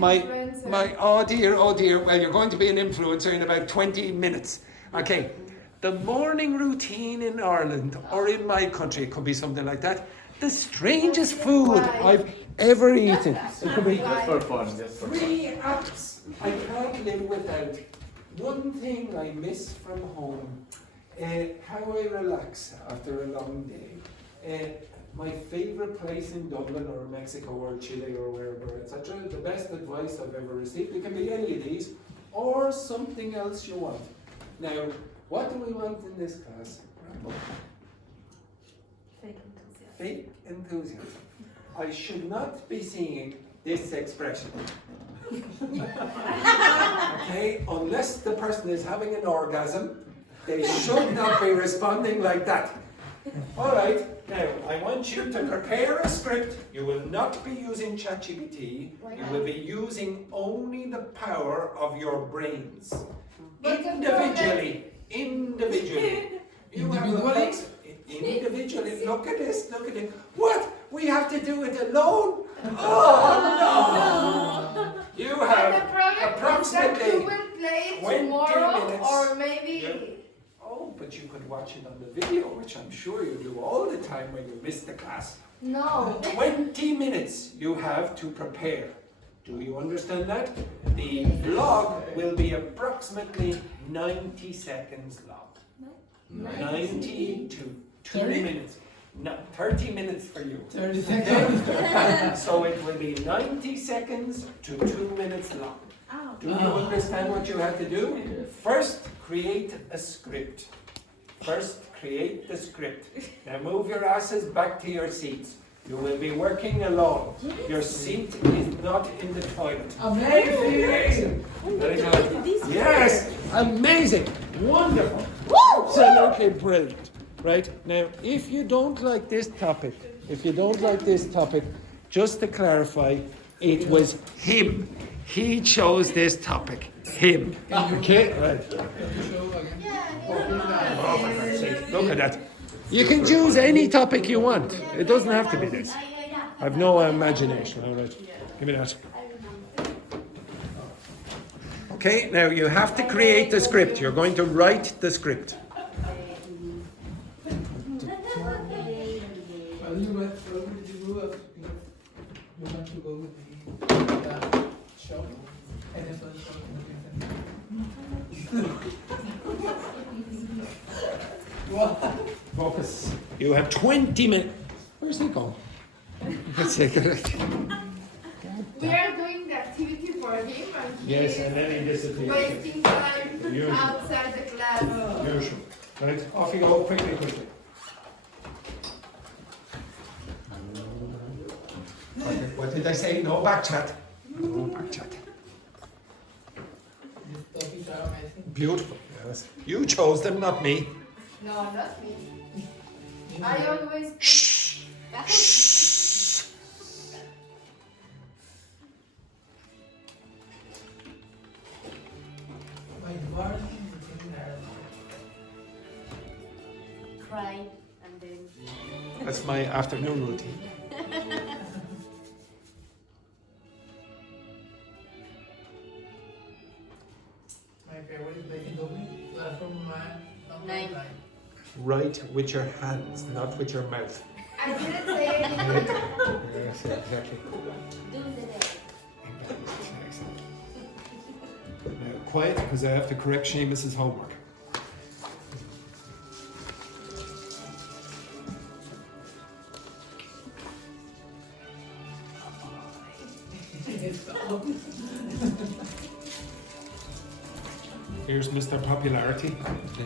Oh dear. Well, you're going to be an influencer in about 20 minutes. Okay. The morning routine in Ireland or in my country, it could be something like that. The strangest food I've ever eaten. It could be Just for fun, just for 3 fun. apps I can't live without. One thing I miss from home. How I relax after a long day. My favorite place in Dublin or Mexico or Chile or wherever, etc. The best advice I've ever received. It can be any of these or something else you want. Now, what do we want in this class? Fake enthusiasm. I should not be seeing this expression. Okay, unless the person is having an orgasm, they should not be responding like that. All right, now I want you to prepare a script. You will not be using ChatGPT. You will be using only the power of your brains. Individually. You have individually. Look at this. What? We have to do it alone? Oh no! You have approximately You will play 20 tomorrow minutes. or maybe. Oh, but you could watch it on the video, which I'm sure you do all the time when you miss the class. No. 20 minutes you have to prepare. Do you understand that? The vlog will be approximately 90 seconds long. 90 to 2 minutes. No, 30 minutes for you. 30 seconds. So it will be 90 seconds to 2 minutes long. Do you understand what you have to do? First, create a script. Create the script. Now move your asses back to your seats. You will be working alone. Your seat is not in the toilet. Amazing! Very good. Yes! Amazing! Wonderful! Absolutely brilliant. Right? Now, if you don't like this topic, just to clarify, it was him. He chose this topic. Him. Okay? Right. Oh, for God's sake. Look at that. You can choose any topic you want. It doesn't have to be this. I have no imagination. All right. Give me that. Okay, now you have to create the script. You're going to write the script. You want to go with the shop and then for the shop What? Focus. You have 20 minutes. Where's he going? Let's take it. We are doing the activity for him and he Yes, is and then he disappears. wasting time Usual. outside the class. Usual. Right, off you go, quickly. What did I say? No back chat. No back chat. These topics are amazing. Beautiful. Yes. You chose them, not me. No, not me. I always. Shh. Shh. my afternoon routine. My favorite play in Dogme, platform number Nine. 9. Write with your hands, not with your mouth. I didn't say anything. Yes, exactly. Do the day. Now, quiet, because I have to correct Seamus's homework. Here's Mr. Popularity.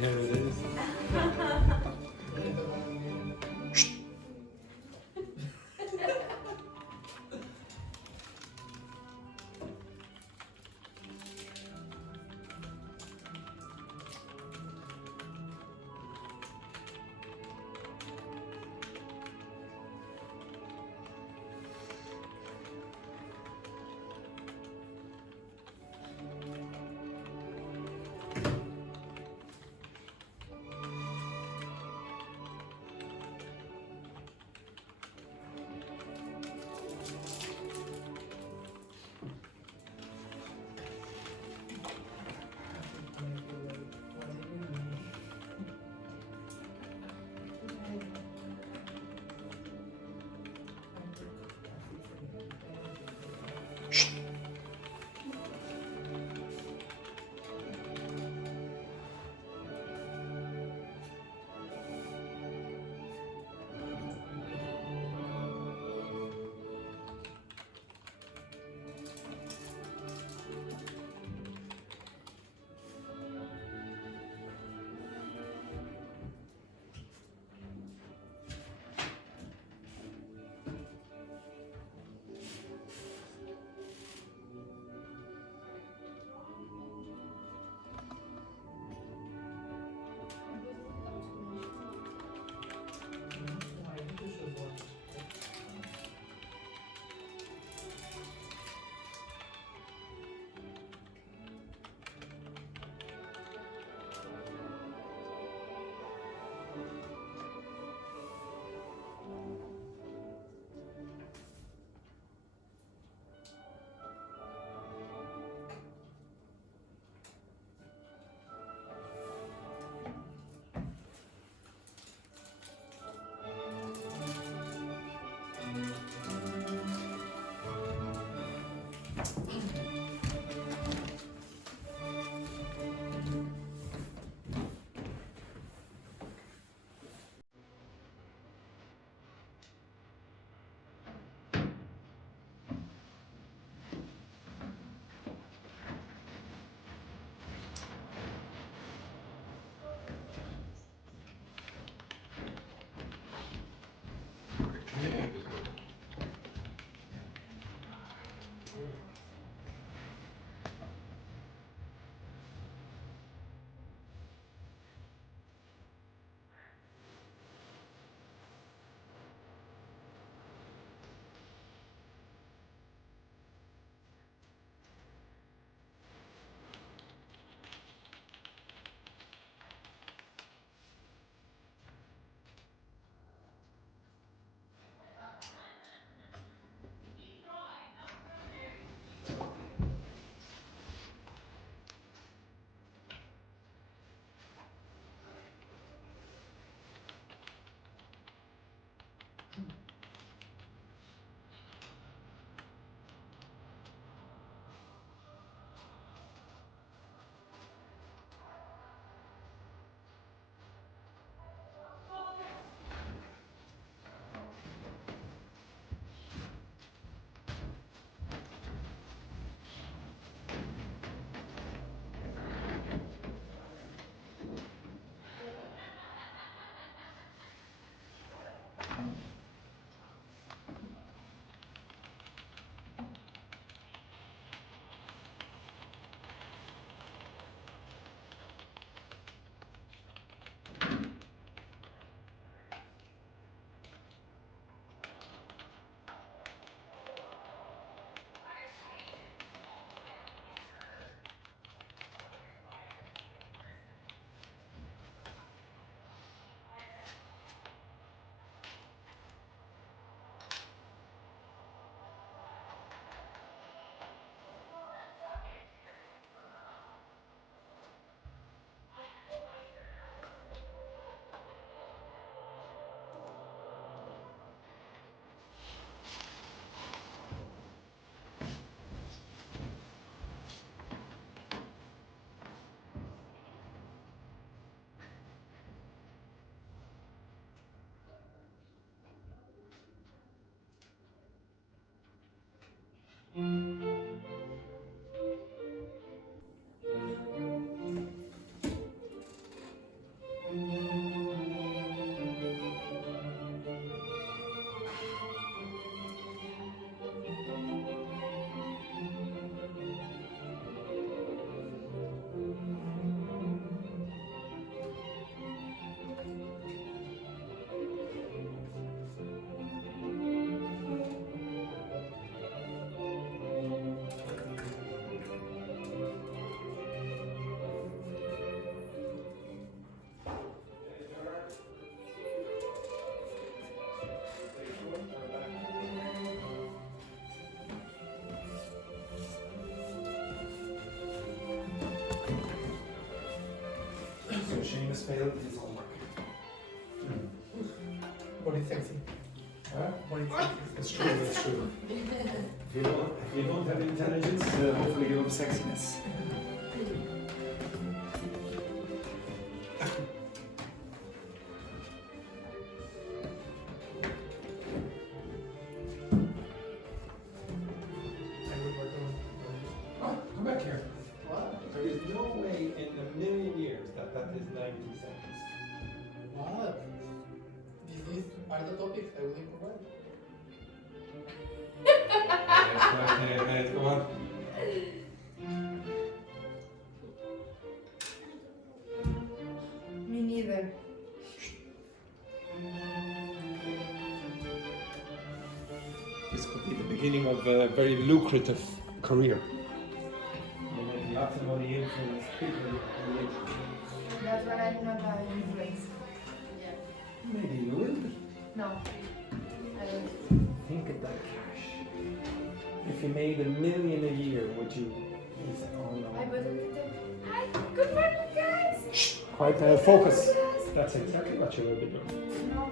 There it is. failed his homework. But it's sexy. Huh? But it's sexy. It's true, it's true. If you don't have intelligence, hopefully you have sexiness. I would work on. Oh, come back here. What? There is no way in a million years that that is 90 seconds. What? These are the topics I will improvise. Go on. Me neither. This could be the beginning of a very lucrative career. You make lots of money influence people. That's why I'm not an influence. Maybe you will be. No. I don't. Think of that cash. If you made $1 million a year, would you? You say, oh no. I wouldn't do that. Hi, good morning, guys. Shh, quiet, focus. That's exactly what you will be doing. No.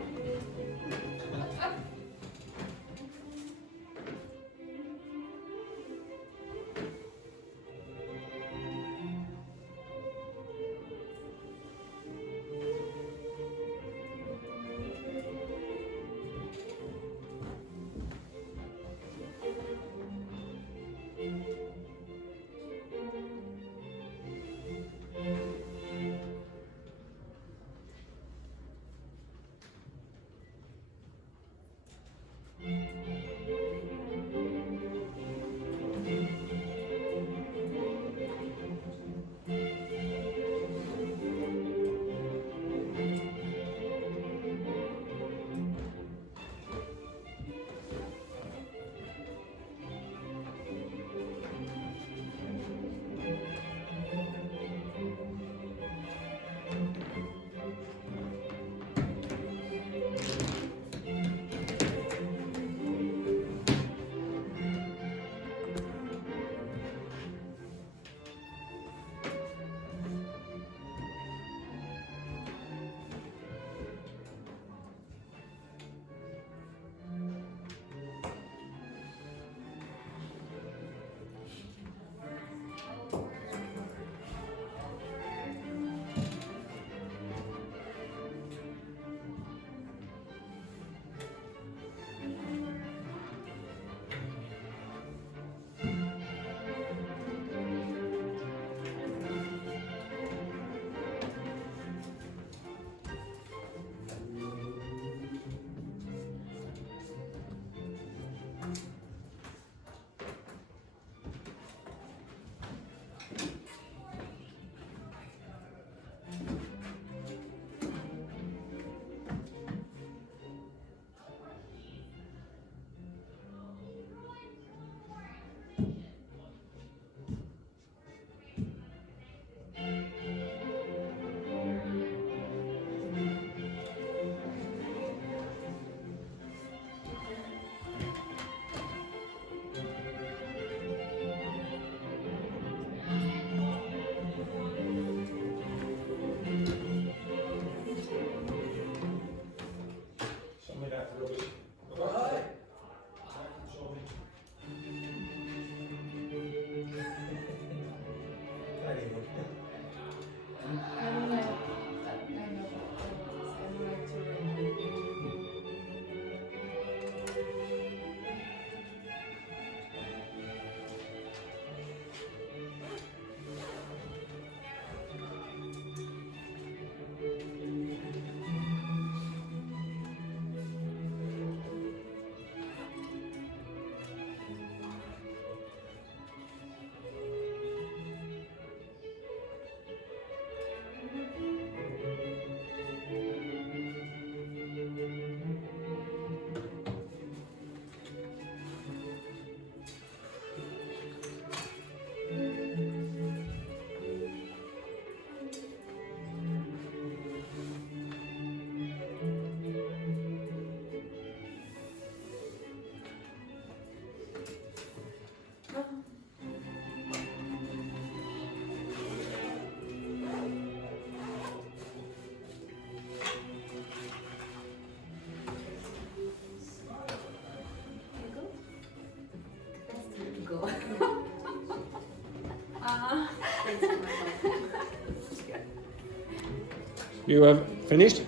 You have finished?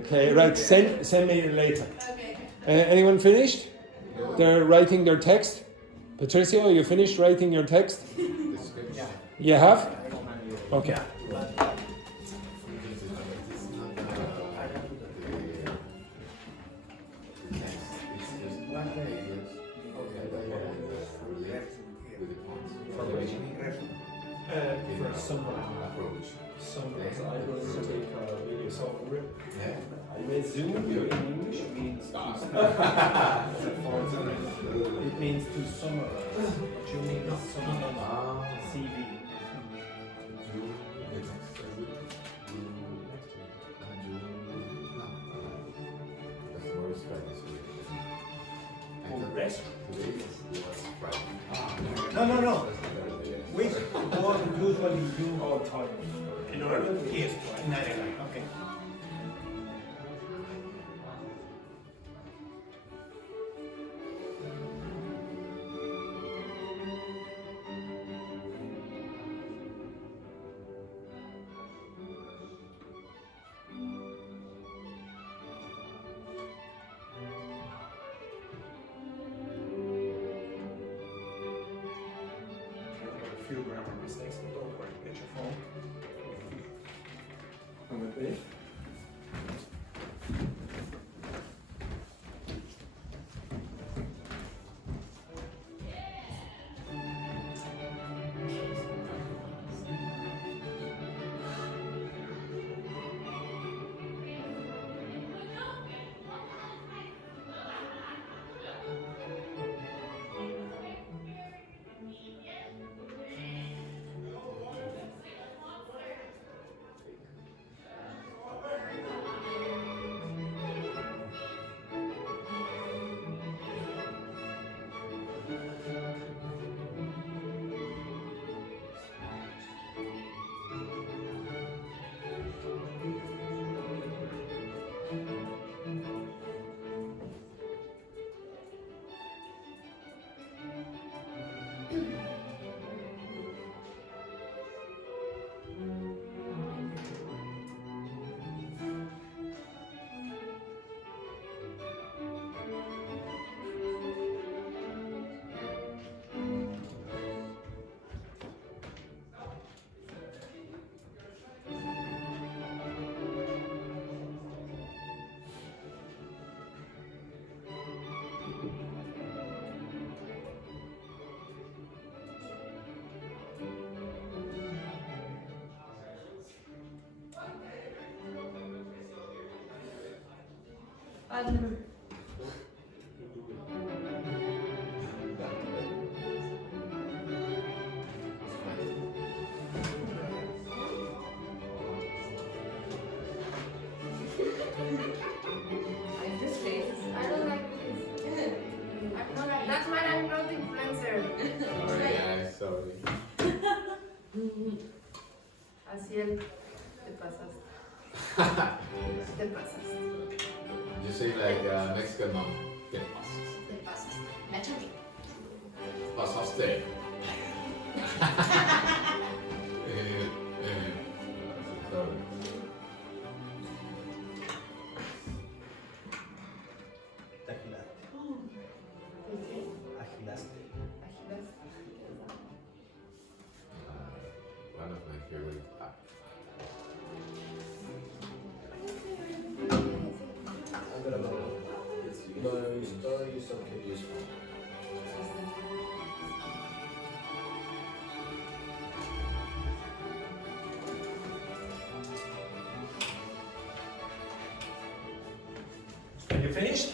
Okay, right. Send me later. Anyone finished? They're writing their text. Patricio, you finished writing your text? You have? Okay. For some I will take a video. So I resume in English means it means to summarize. What you mean is summarize CV. Rest. No. Which one usually you all time? In order? Yes, okay. A few grammar mistakes, but don't worry, get your phone. I'm with me. This face, I don't like this. That's why I'm not influencer. Sorry. Así es, te pasas. Te pasas. You say like Mexican mom. Get pasas. Te pasas. La chati. Pasaste. Sorry. One of my favorite acts. Are you finished?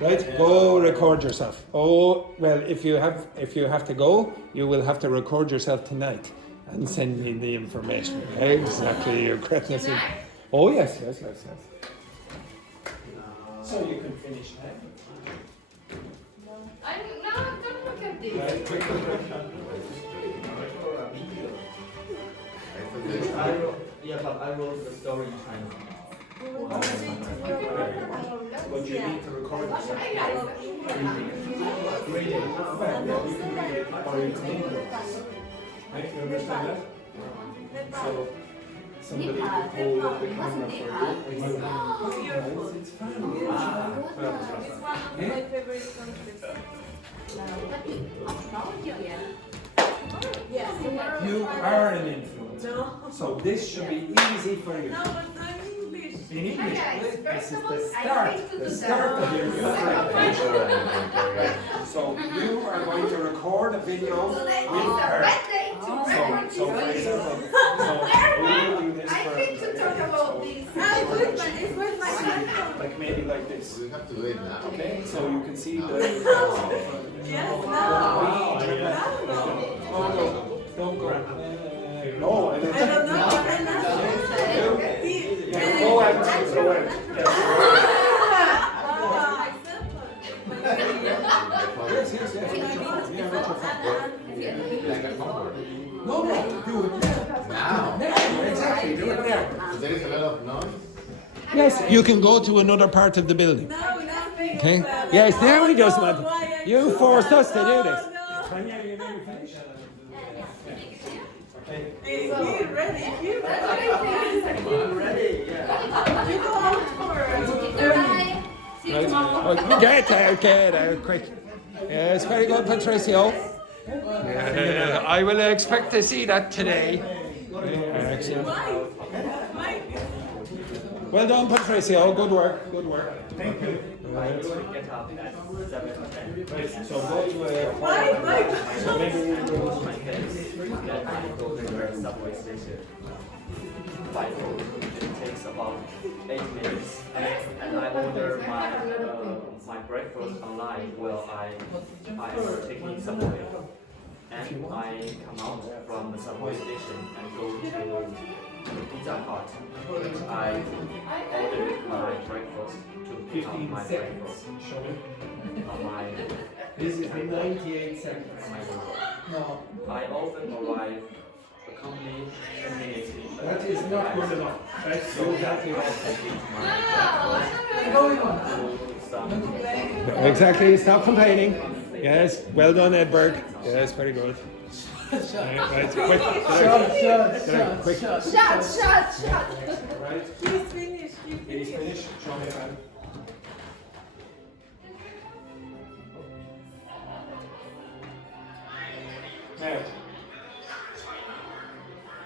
Right, go record yourself. Oh, well, if you have to go, you will have to record yourself tonight and send me the information. Exactly, your correctness. Oh yes. So you can finish now. No, don't look at this. I wrote the story time. But you need to record yourself. Read it. Or you can read it. Right? You understand that? So somebody could hold up the camera for you. It's fine. It's one of my favorite countries. Yes. You are an influencer. No. So this should be easy for you. No, but I'm English. In English, guys, this first is of the all, I start. hate to The do start that. of your So you are going to record a video with her. Bad day to record So for this. example, so we will do this I for hate to talk about this. It's with my phone. like maybe like this. We have to do it now. Okay, so you can see the. Yes, no. Oh, no, don't go. No, I don't. I don't know what I know. Yeah, go ahead, go ahead. Yes, yes, yes. With your phone. Yeah, with your phone. Like a comfort. No, no, do it now. Now. Now, exactly, do it now. There is a lot of noise. Yes, you can go to another part of the building. No, nothing. Okay? Well, Yes, there we go, no, Samantha. why are You forced us to do No, this. no. Tanya, you nearly finished? Okay. Hey, you ready? You That's ready? what I think. Ready? Yeah. You go out for it. Goodbye. See you tomorrow. Oh, get out, quick. Yes, very good, Patricio. I will expect to see that today. Excellent. Why? Well done, Patricio. Good work. Good work. Thank you. I usually get up at 7:10. So go to a. Why? So maybe we I will. wash my face, then I go to the subway station. By road, it takes about 8 minutes, and I order my breakfast online while I am taking subway. And I come out from the subway station and go to the Pizza Hut. I order my breakfast to pick up 15 my seconds. breakfast Show it. on my This is 98 seconds. my room. No, I often arrive a company 10 minutes that is not good enough. Right? So that is. Exactly. Stop complaining. Yes. Well done, Edberg. Yes, very good. Right, quick. Quick. Shut. Right? He's finished. He's finished. Show me that.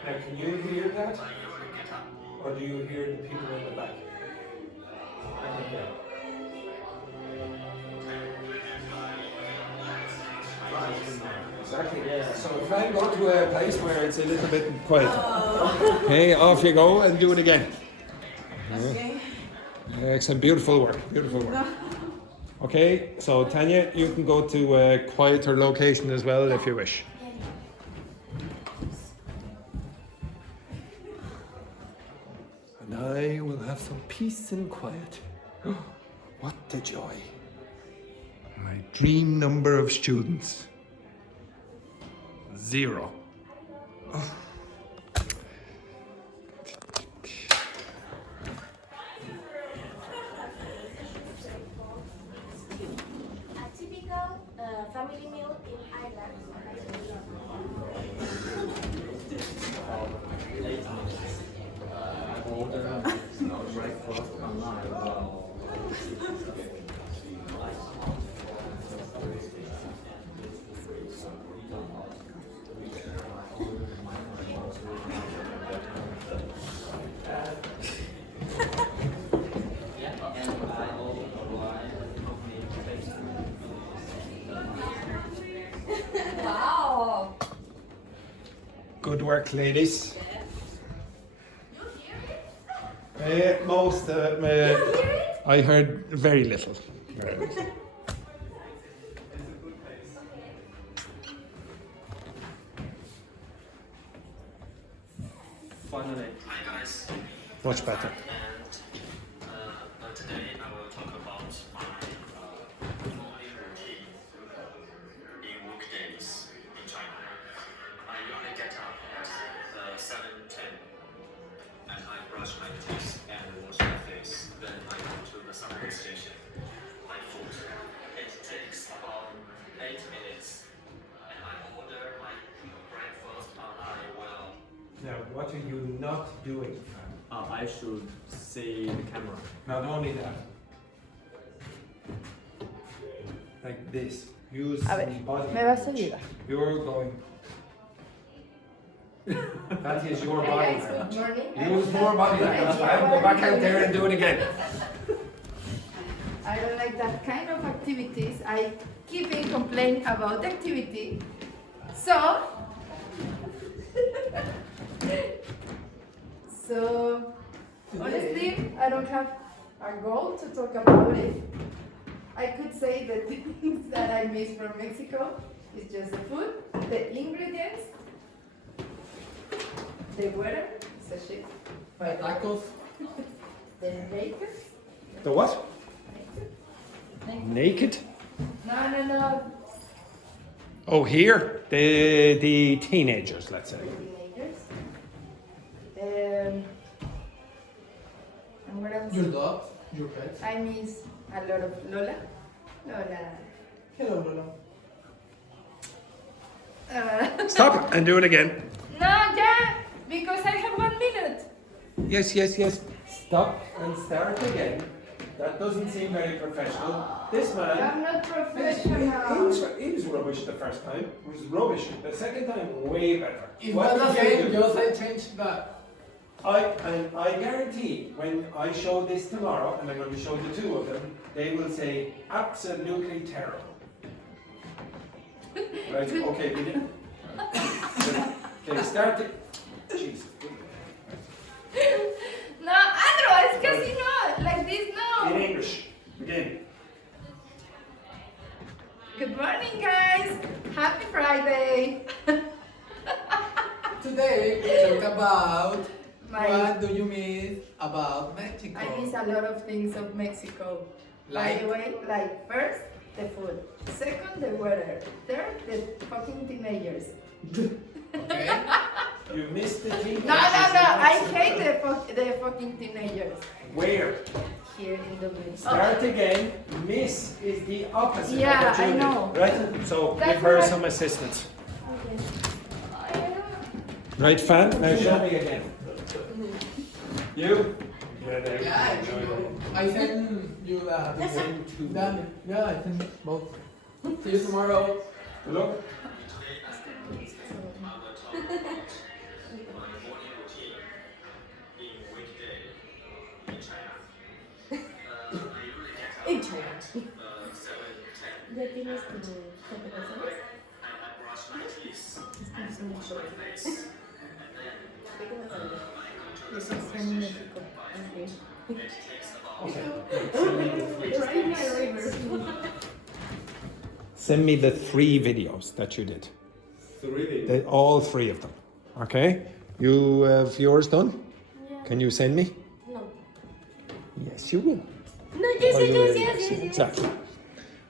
Now, can you hear that? Or do you hear the people in the back? I can hear. Exactly. Yeah. So if I go to a place where it's a little bit quiet, Hey, off you go and do it again. Okay. Excellent. Beautiful work. Beautiful work. Okay, so Tanya, you can go to a quieter location as well if you wish. And I will have some peace and quiet. What a joy. My dream number of students. 0. A typical family meal in Ireland. I order breakfast online while Wow. Good work, ladies. Most, I heard very little. Very little. finally. Much better. Today I will talk about my morning routine in weekdays in China. I usually get up at 7:10 and I brush my teeth and wash my face. Then I go to the subway station. My food. It takes about 8 minutes and I order my breakfast online while I should see the camera. Not only that. Like this. Use A ver, the body ¿me vas a language. ayudar? You're going. That is your body Hey guys, good language. morning. Use more body language. I'll go back out there and do it again. I don't like that kind of activities. I keep in complain about the activity. So, honestly, I don't have a goal to talk about it. I could say the things that I miss from Mexico is just the food, the ingredients, the weather, it's a shit. Tacos. The bakers. The what? Naked? No. Oh, here? The teenagers, let's say. Teenagers. And what else? Your dogs, your pets. I miss a lot of Lola. Lola. Hello, Lola. Stop and do it again. No, yeah, because I have 1 minute. Yes. Stop and start again. That doesn't seem very professional. This man. I'm not He professional. was rubbish the first time. It was rubbish. The second time, way better. It What was the did you same, do? just I changed that. I guarantee when I show this tomorrow, and I'm going to show the two of them, they will say absolutely terrible. Right? Okay, we did. Okay, start it. Jeez. No, Andrew, es que así no. Like this, In no. English. Again. Good morning, guys. Happy Friday. Today we talk about My- what do you miss about Mexico? I miss a lot of things of Mexico. By Like? the way, like first, the food. Second, the weather. Third, the fucking teenagers. Okay. You missed the teenagers. No. I hate the fucking teenagers Where? here in Dublin. Start again. Miss is the opposite. Yeah, of what you I did, know. Right? So That's give her right. some assistance. Okay. Right, fan? Now show me again. You? Yeah, there you Yeah, go. I send you the Send two. Done. Yeah, I send both. See you tomorrow. Look. En China. Ya tienes tu contraseñas. Es un show. This is from Mexico. Send me the 3 videos that you did. 3 All 3 of them. Okay? You have yours done? Yeah. Can you send me? No. Yes, you will. No, yes. Exactly.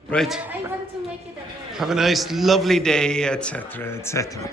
Right. I want to make it again. Have a nice, lovely day, etc., etc.